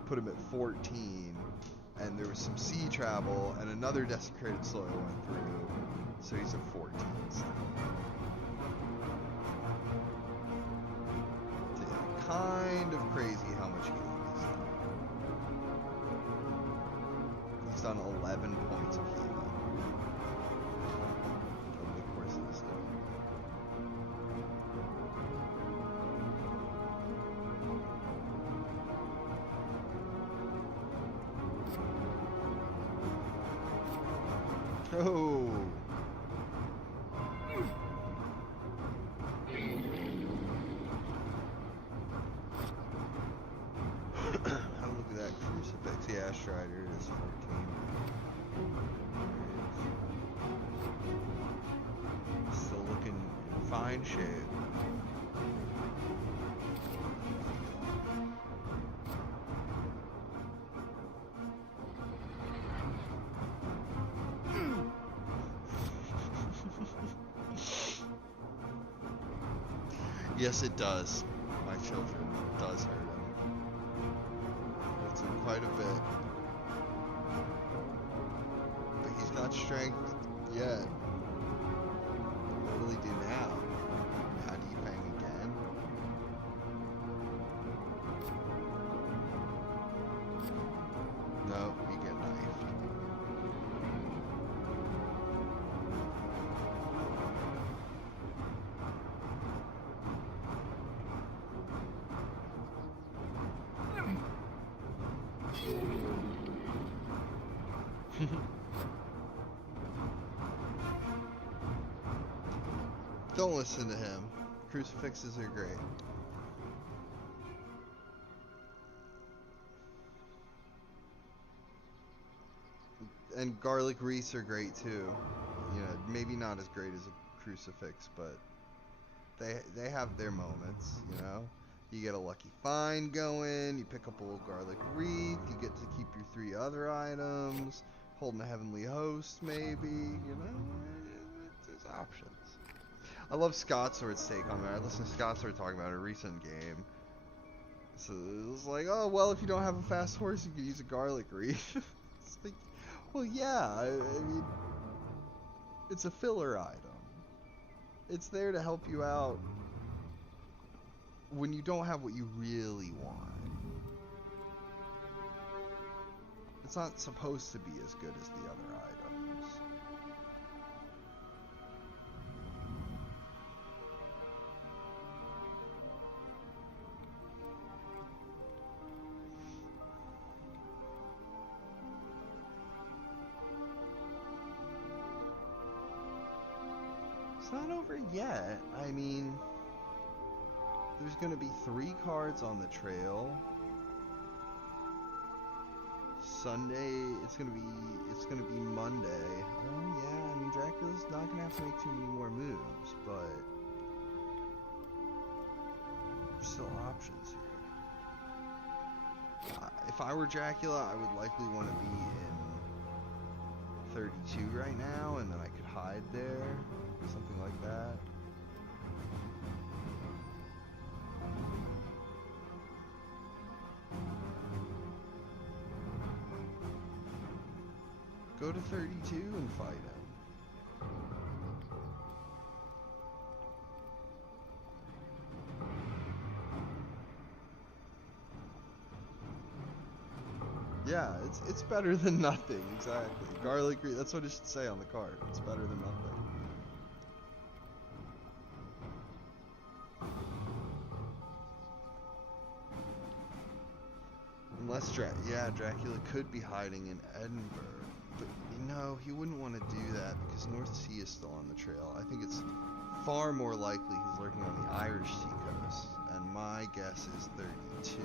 put him at 14, and there was some sea travel, and another desecrated soil went through, so he's at 14 still. So yeah, kind of crazy how much healing he's done. He's done 11 points of healing over the course of this game. Oh! Look at that crucifix. Yeah, Strider is 14. Still looking in fine shape. Yes, it does, my children. It does hurt him. It's him quite a bit. But he's not strength yet. What will he do now? How do you bang again? No, he get knifed. Don't listen to him. Crucifixes are great. And garlic wreaths are great too. You know, maybe not as great as a crucifix, but they have their moments, you know? You get a lucky find going, you pick up a little garlic wreath, you get to keep your 3 other items, holding a heavenly host maybe, you know? There's options. I love Scott Sword's take on that. I listened to Scott Sword talking about a recent game. So it was like, oh, well, if you don't have a fast horse, you can use a garlic wreath. It's like, well, yeah, I mean, it's a filler item. It's there to help you out when you don't have what you really want, it's not supposed to be as good as the other items. It's not over yet. I mean, there's gonna be 3 cards on the trail. Sunday, it's gonna be Monday. Oh yeah, I mean Dracula's not gonna have to make too many more moves, but there's still options here. If I were Dracula, I would likely want to be in 32 right now, and then I could hide there, something like that. Go to 32 and fight him. Yeah, it's better than nothing, exactly. Garlic green, that's what it should say on the card. It's better than nothing. Unless Dracula could be hiding in Edinburgh. But no, he wouldn't want to do that because North Sea is still on the trail. I think it's far more likely he's lurking on the Irish seacoast, and my guess is 32.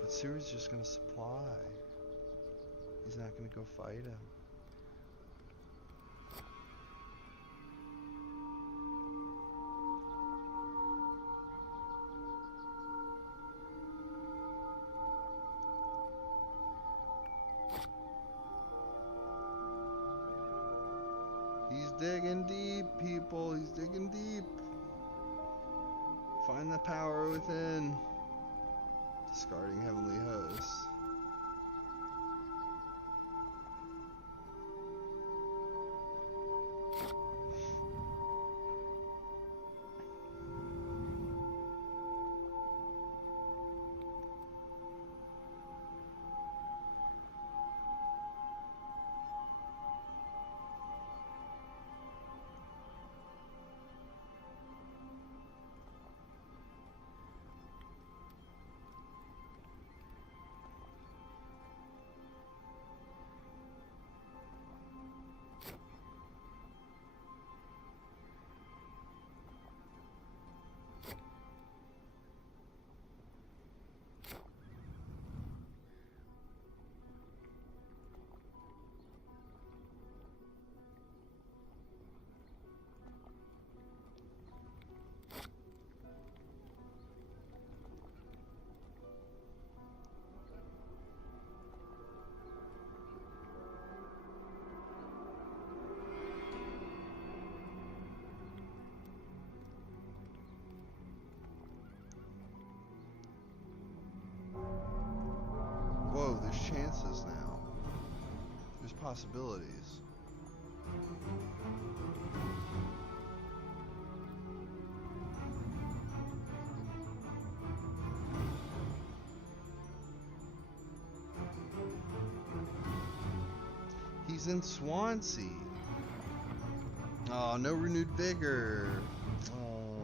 But Seward's just gonna supply. He's not gonna go fight him. He's digging deep, people. He's digging deep. Find the power within. Discarding Heavenly Hosts. Whoa, there's chances now. There's possibilities. He's in Swansea. Oh, no renewed vigor. Oh.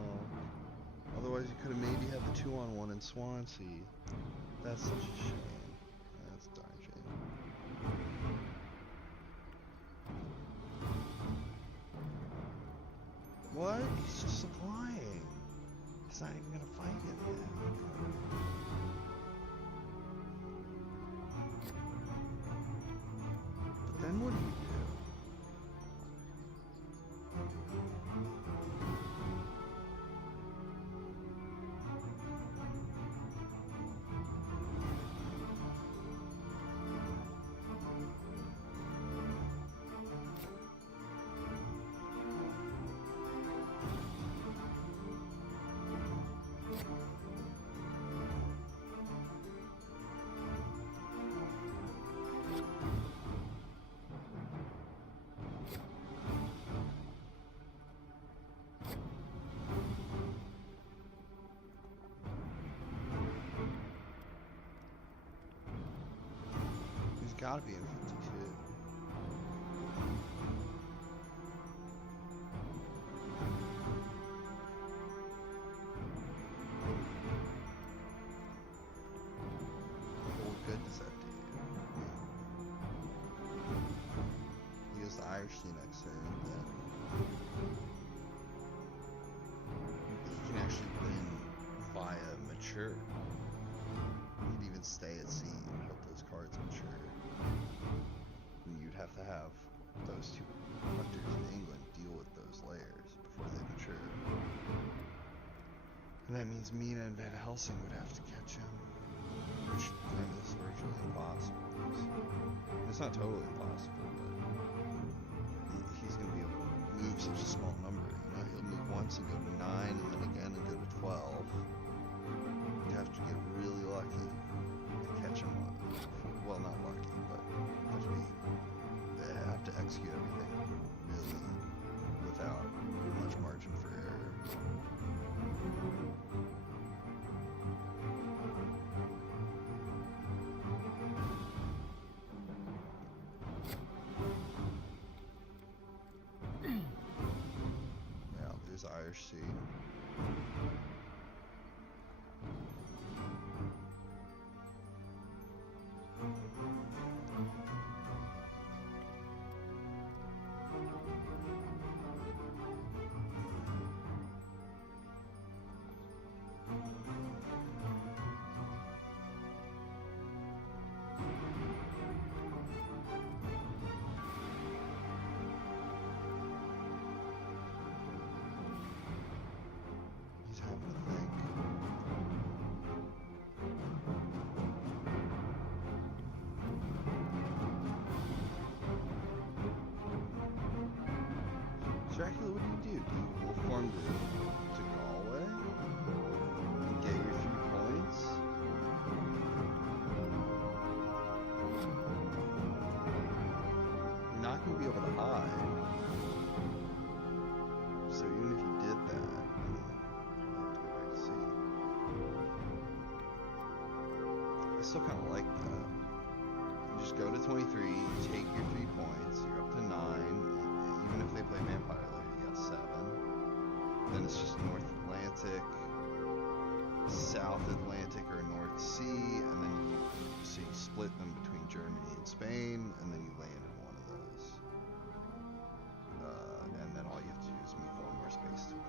Otherwise, you could have maybe had the 2-on-1 in Swansea. That's such a shame. That's a darn shame. What? He's just supplying. He's not even gonna fight him yet. But then what do you do? gotta be in 52. What good does that do? He goes to Irish Sea next turn, then he can actually win via mature. He'd even stay at sea and hope those cards mature. And you'd have to have those two hunters in England deal with those layers before they mature. And that means Mina and Van Helsing would have to catch him. Which, I mean, this is virtually impossible. It's not totally impossible, but he's going to be able to move such a small number. You know, he'll move once and go to 9, and then again and go to 12. You'd have to get really lucky to catch him. Well, not lucky, but they have to execute everything really without much margin for error. Yeah, there's Irish Sea. He's having to think. Dracula, what do? Do you wolf form to Galway? And get your 3 points? You're not going to be able to hide. So even if you did that, you have to go back to sea. I still kind of like that. You just go to 23, you take your 3 points, you're up to 9. Even if they play Vampire Lair, you got 7. Then it's just North Atlantic, South Atlantic, or North Sea, and then you split them between Germany and Spain, and then you land in one of those. And then all you have to do is move 1 more space to win.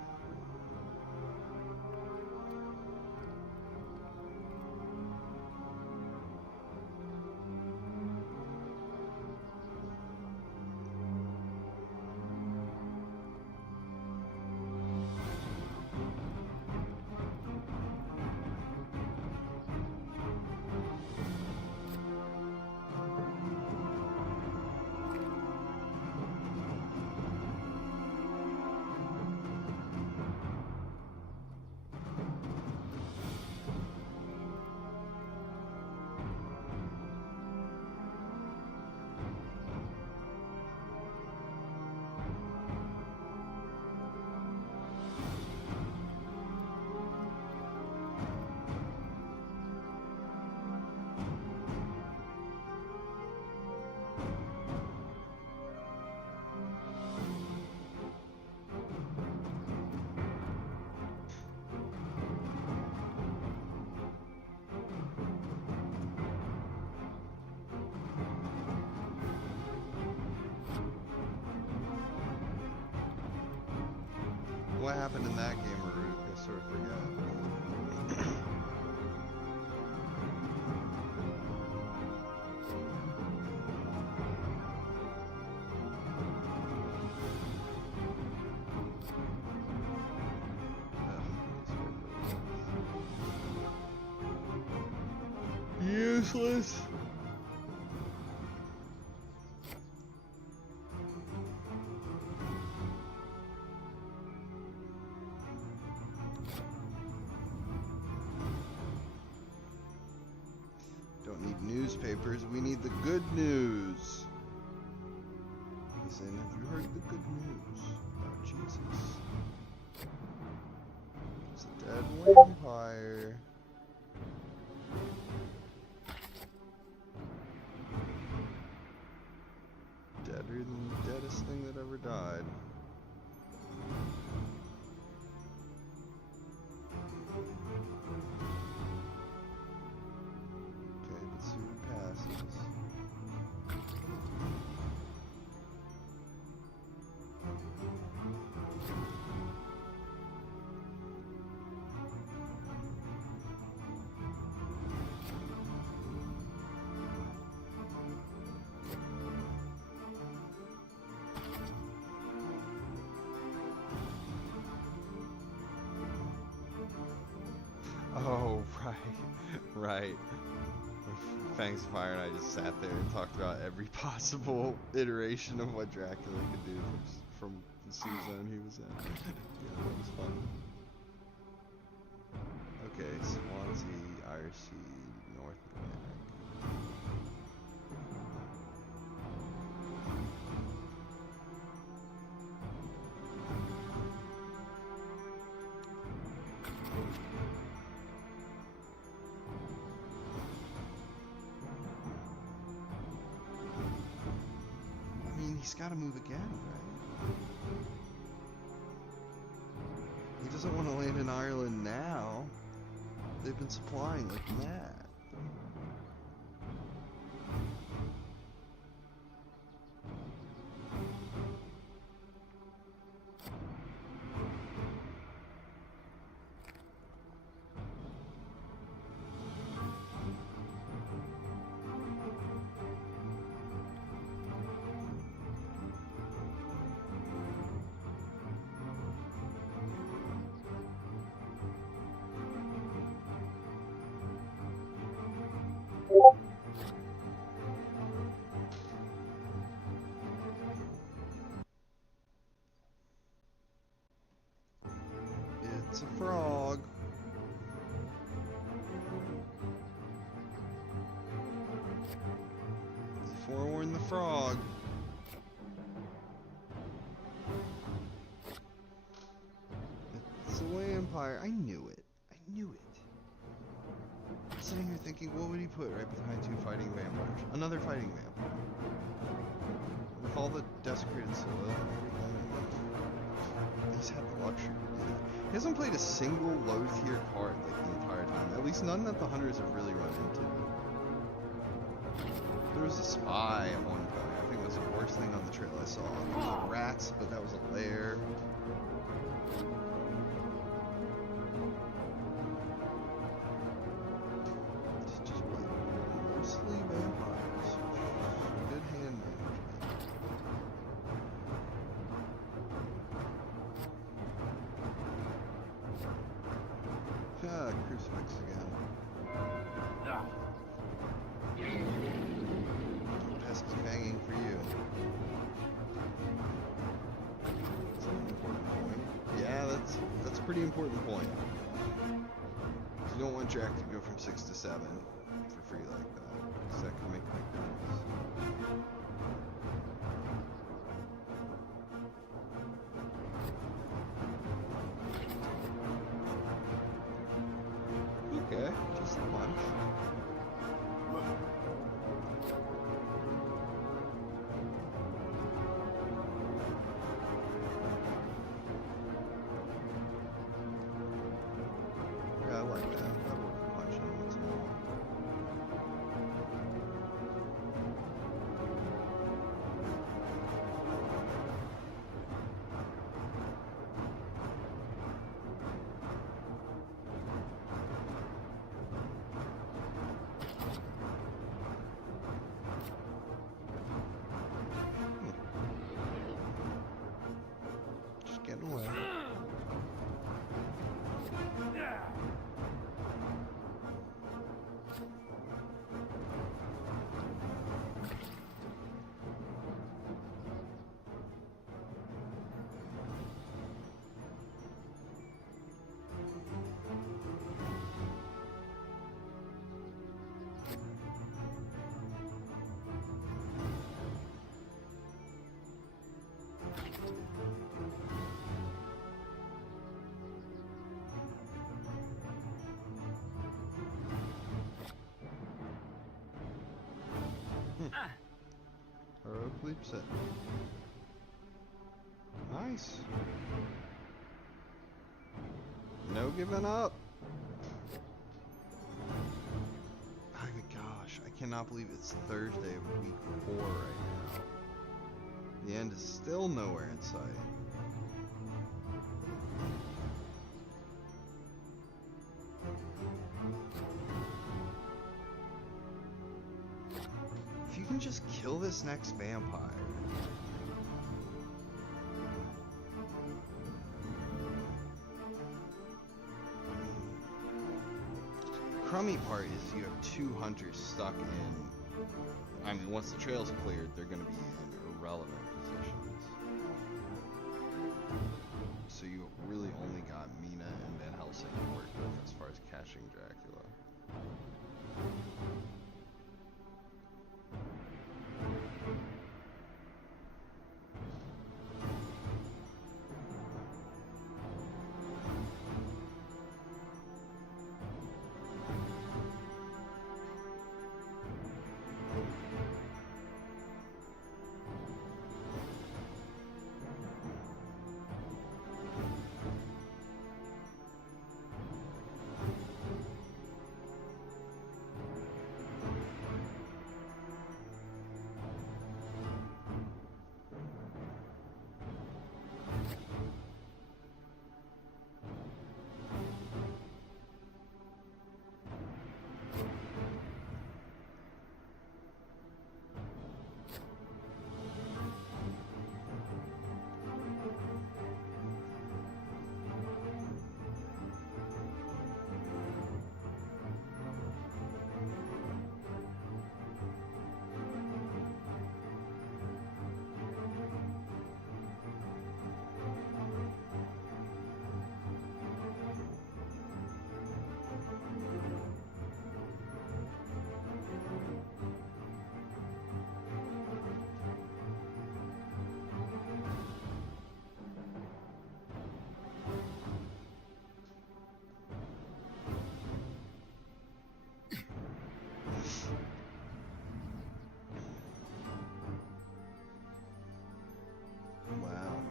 What happened in that game, Root? I sort of forgot. Useless. Don't need newspapers, we need the good news. Listen, have you heard the good news about Jesus? He's a dead vampire. Right. Fangs of Fire and I just sat there and talked about every possible iteration of what Dracula could do from the sea zone he was in. Yeah, that was fun. Okay, Swansea, Irish Sea, North Atlantic. I mean, he's got to move again, right? He doesn't want to land in Ireland now. They've been supplying like mad. It's a frog. Forewarn the frog. It's a vampire. I knew it. I knew it. I'm sitting here thinking, what would he put right behind two fighting vampires? Another fighting vampire. With all the desecrated soil and everything. He's had the luxury to do that. He hasn't played a single low tier card like the entire time. At least none that the hunters have really run into. There was a spy at one point. I think it was the worst thing on the trail I saw. There was rats, but that was a lair. It's just like mostly vampires. Good hand management. Ah, crucifix again. Desk is banging for you. That's an important point. Yeah, that's a pretty important point. You don't want Jack to go from 6 to 7 for free like that, because that can make a big difference. Okay, just a bunch. Yeah, I like that. That would punch him once in a while. Just get away. Heroic leap set. Nice. No giving up. Oh my gosh, I cannot believe it's Thursday of week 4 right now. The end is still nowhere in sight. If you can just kill this next vampire. crummy part is you have 2 hunters stuck in. I mean, once the trail's cleared, they're going to be in irrelevant positions. So you really only got Mina and Van Helsing to work with as far as catching Dracula.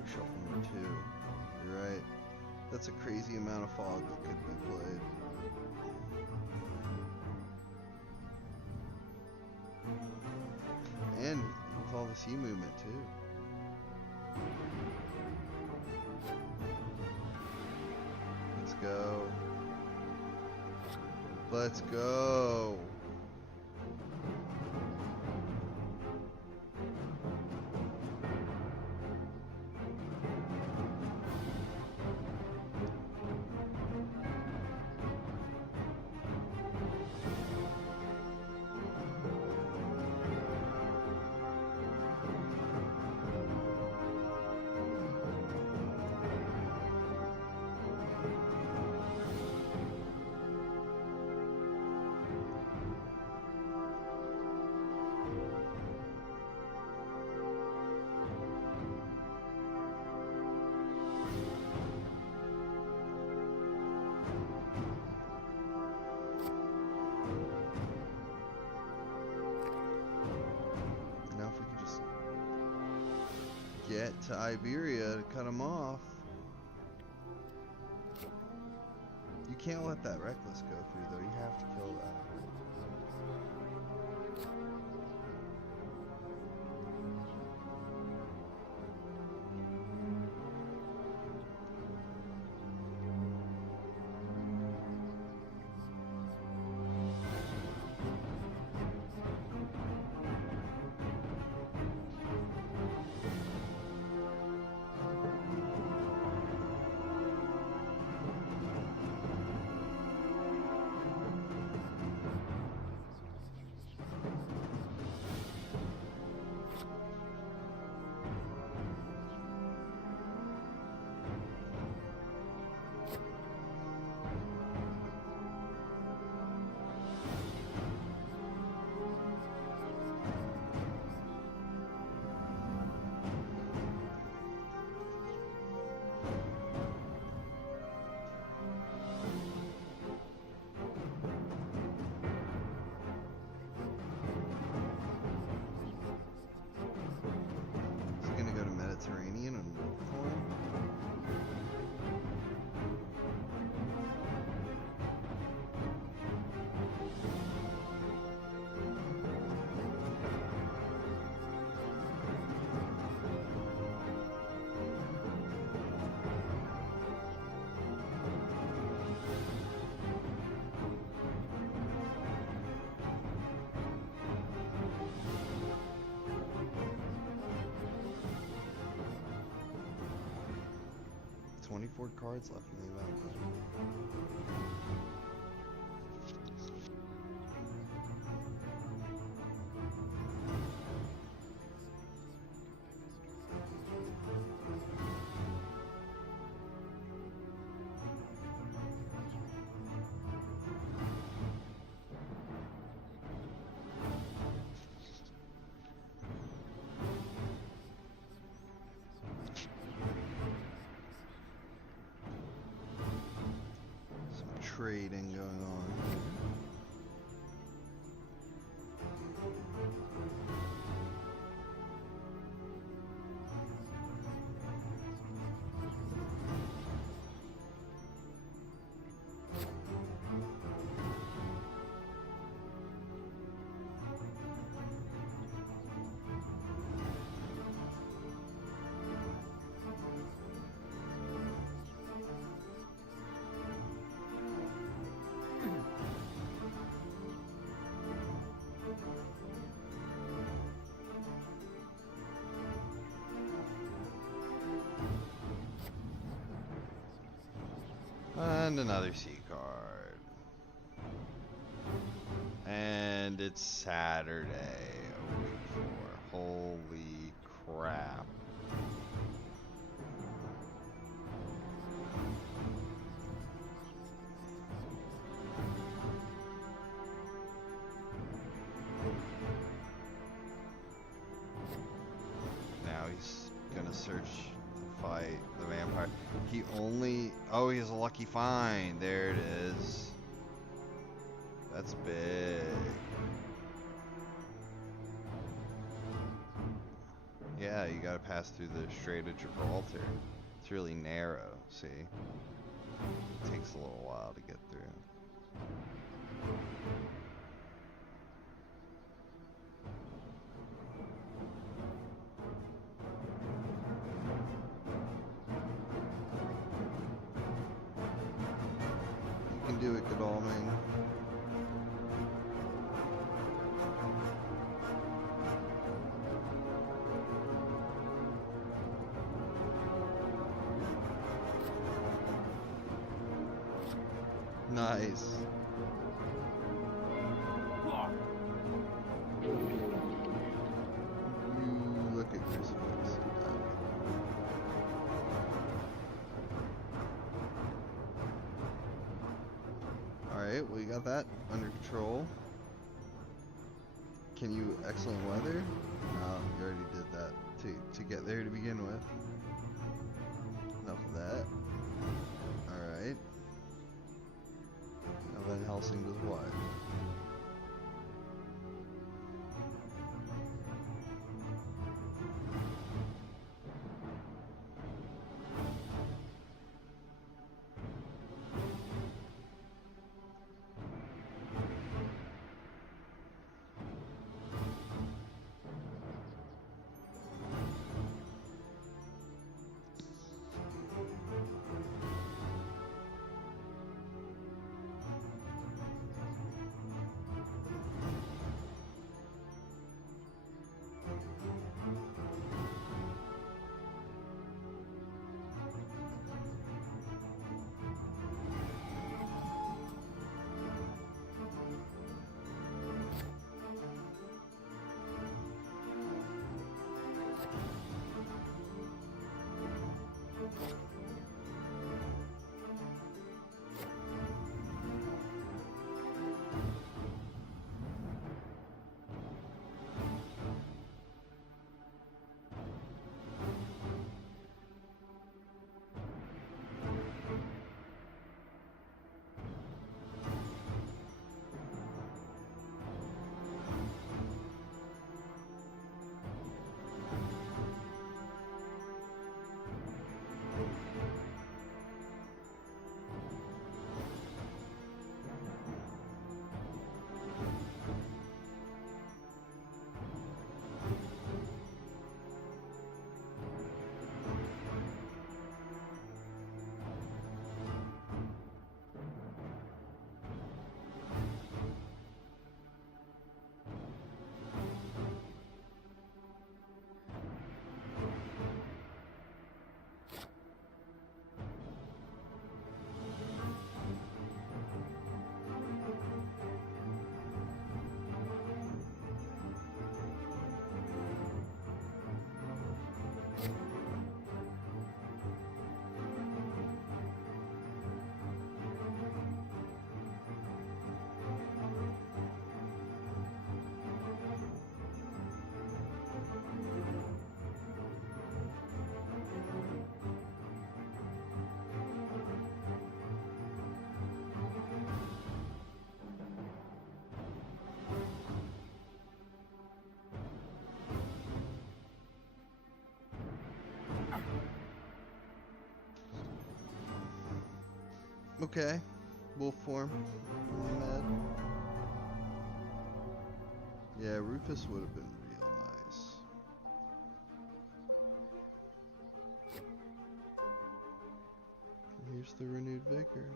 Shuffle number 2. You're right. That's a crazy amount of fog that could be played. And with all the sea movement too. Let's go. Let's go. Get to Iberia to cut him off. You can't let that reckless go through though, you have to kill that. Mediterranean and wolf form. Cards left in the event. trading going on. And another C card. And it's Saturday, a week 4. Holy crap. Now he's gonna search to fight the vampire. He only... Oh, he has a lucky find. There it is. That's big. Yeah, you gotta pass through the Strait of Gibraltar. It's really narrow, see? It takes a little while to get through. You can do it, Godalming. Nice. You look at Crucifix. Alright, well, you got that under control. Can you excellent weather? No, you already did that to get there to begin with. Enough of that. Alright. Now Van Helsing does what? Okay. Wolf form. Med. Yeah, Rufus would have been real nice. Here's the renewed vigor.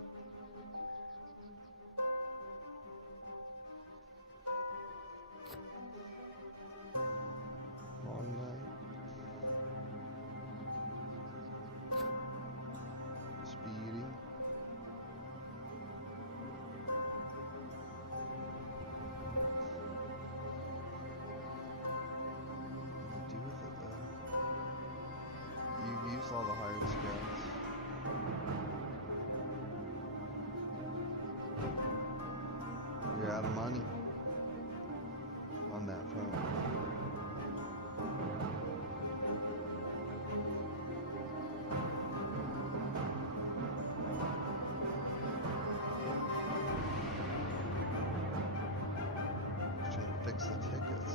Long night. Speedy. What do you do with it though? You've used all the hired scouts. You're out of money on that front. Trying to fix the tickets.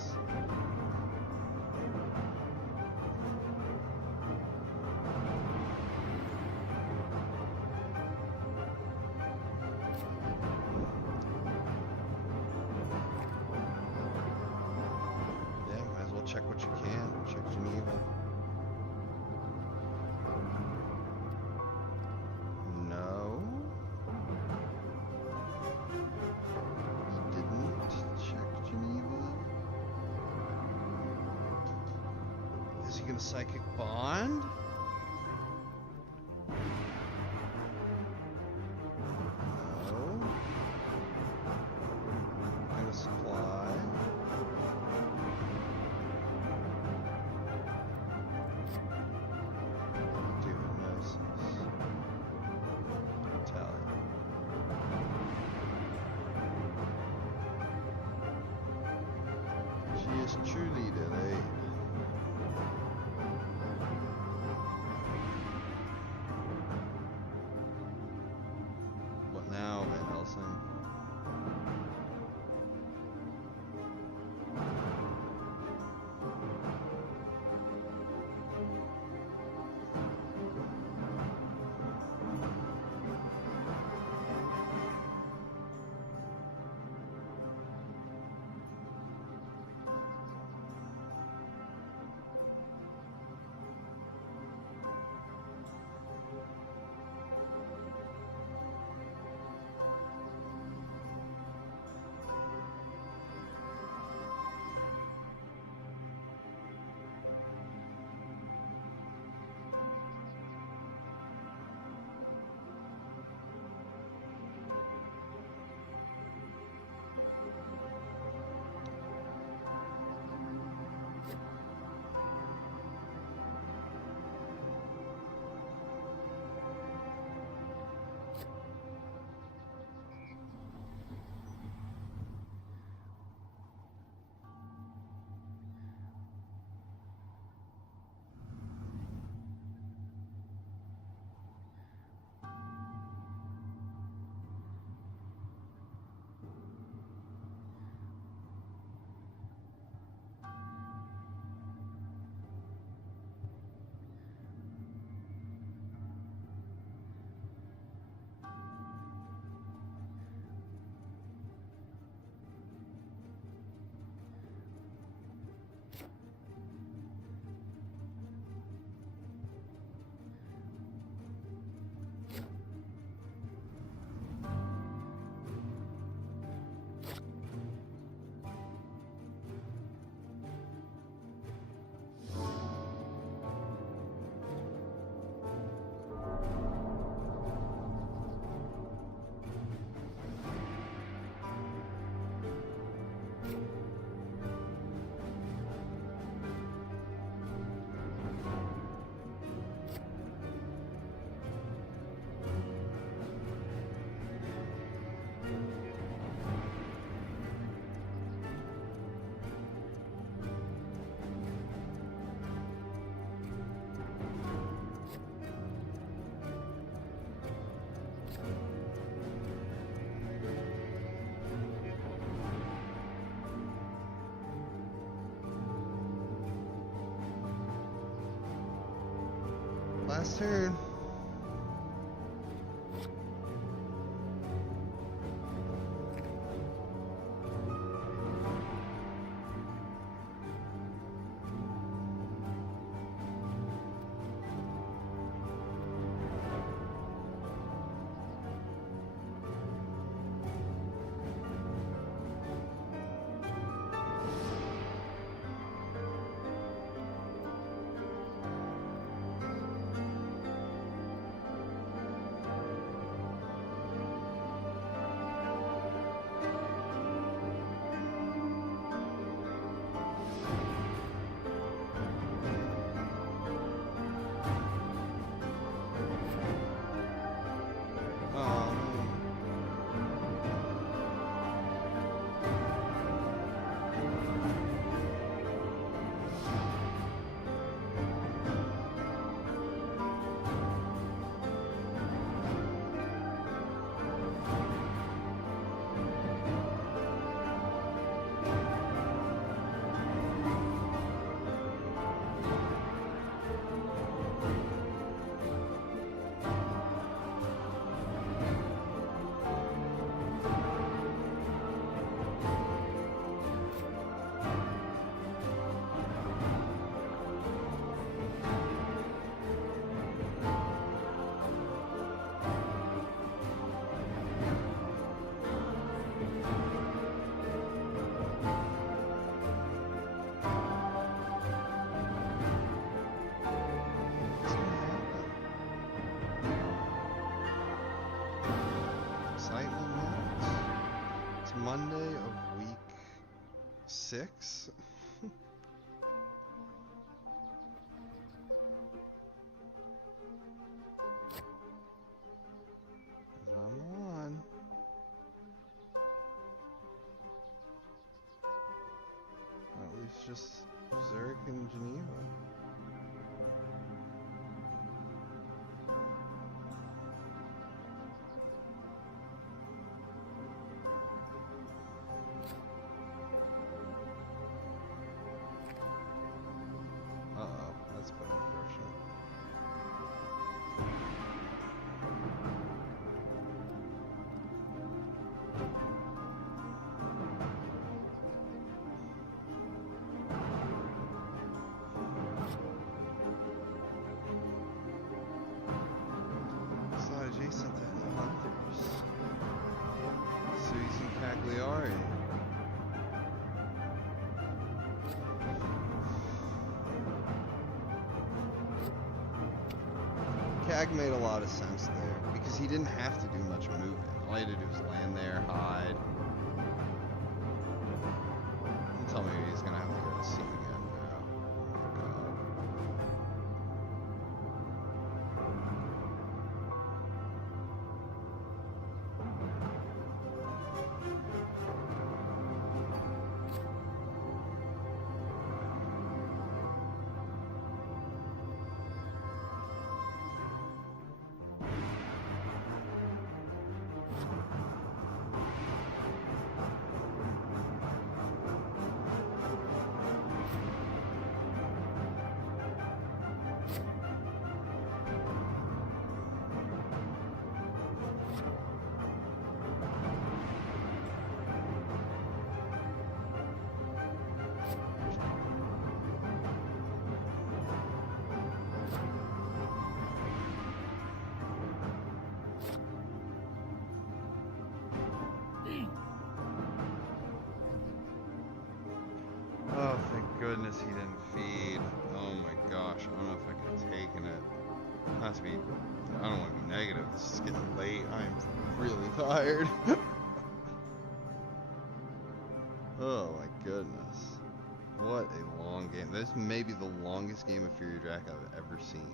Check what you can. Check Geneva. No. You didn't check Geneva? Is he gonna psychic bond? No. Gonna supply. Truly delayed. What now, Van Helsing? Last turn. Monday of week 6. I'm on. At least just Zurich and Geneva. Uh-oh, that's been unfortunate. It's not adjacent to any hunters. So using Cagliari. Cag made a lot of sense there because he didn't have to do much moving. All he had to do was land there, hide. And tell me he's gonna have to go to sea again now. Oh my god. Oh, thank goodness he didn't feed. Oh my gosh, I don't know if I could have taken it. Not to be, I don't want to be negative. This is getting late. I'm really tired. Oh my goodness. What a long game. This may be the longest game of Fury Drac I've ever seen.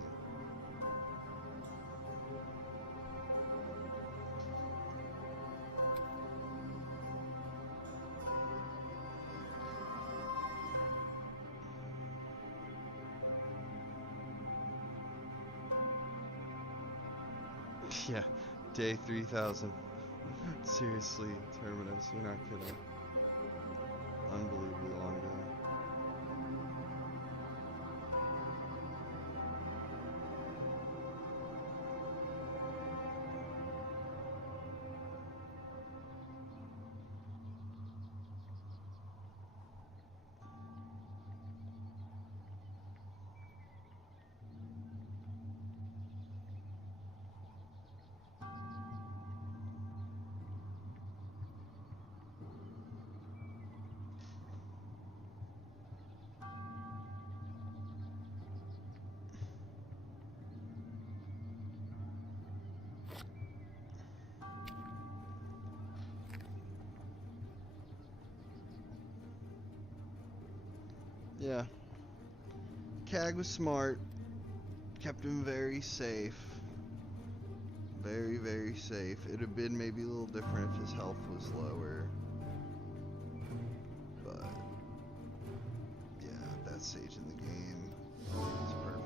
Yeah, day 3000. Seriously, Terminus, you're not kidding. Unbelievably long day. Yeah. Cag was smart. Kept him very safe. Very, very safe. It'd have been maybe a little different if his health was lower. But yeah, at that stage in the game, it's perfect.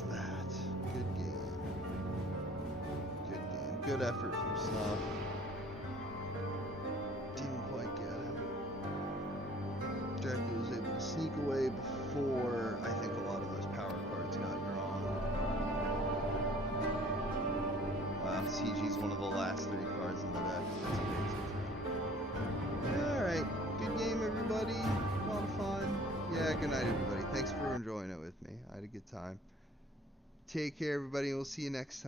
missed that. Good game. Good game. Good effort from Snuff. Didn't quite get him. Dracula was able to sneak away before I think a lot of those power cards got drawn. Wow, CG's one of the last 3 cards in the deck. That's crazy. Alright, good game everybody. A lot of fun. Yeah, good night everybody. Thanks for enjoying it with me. I had a good time. Take care everybody, and we'll see you next time.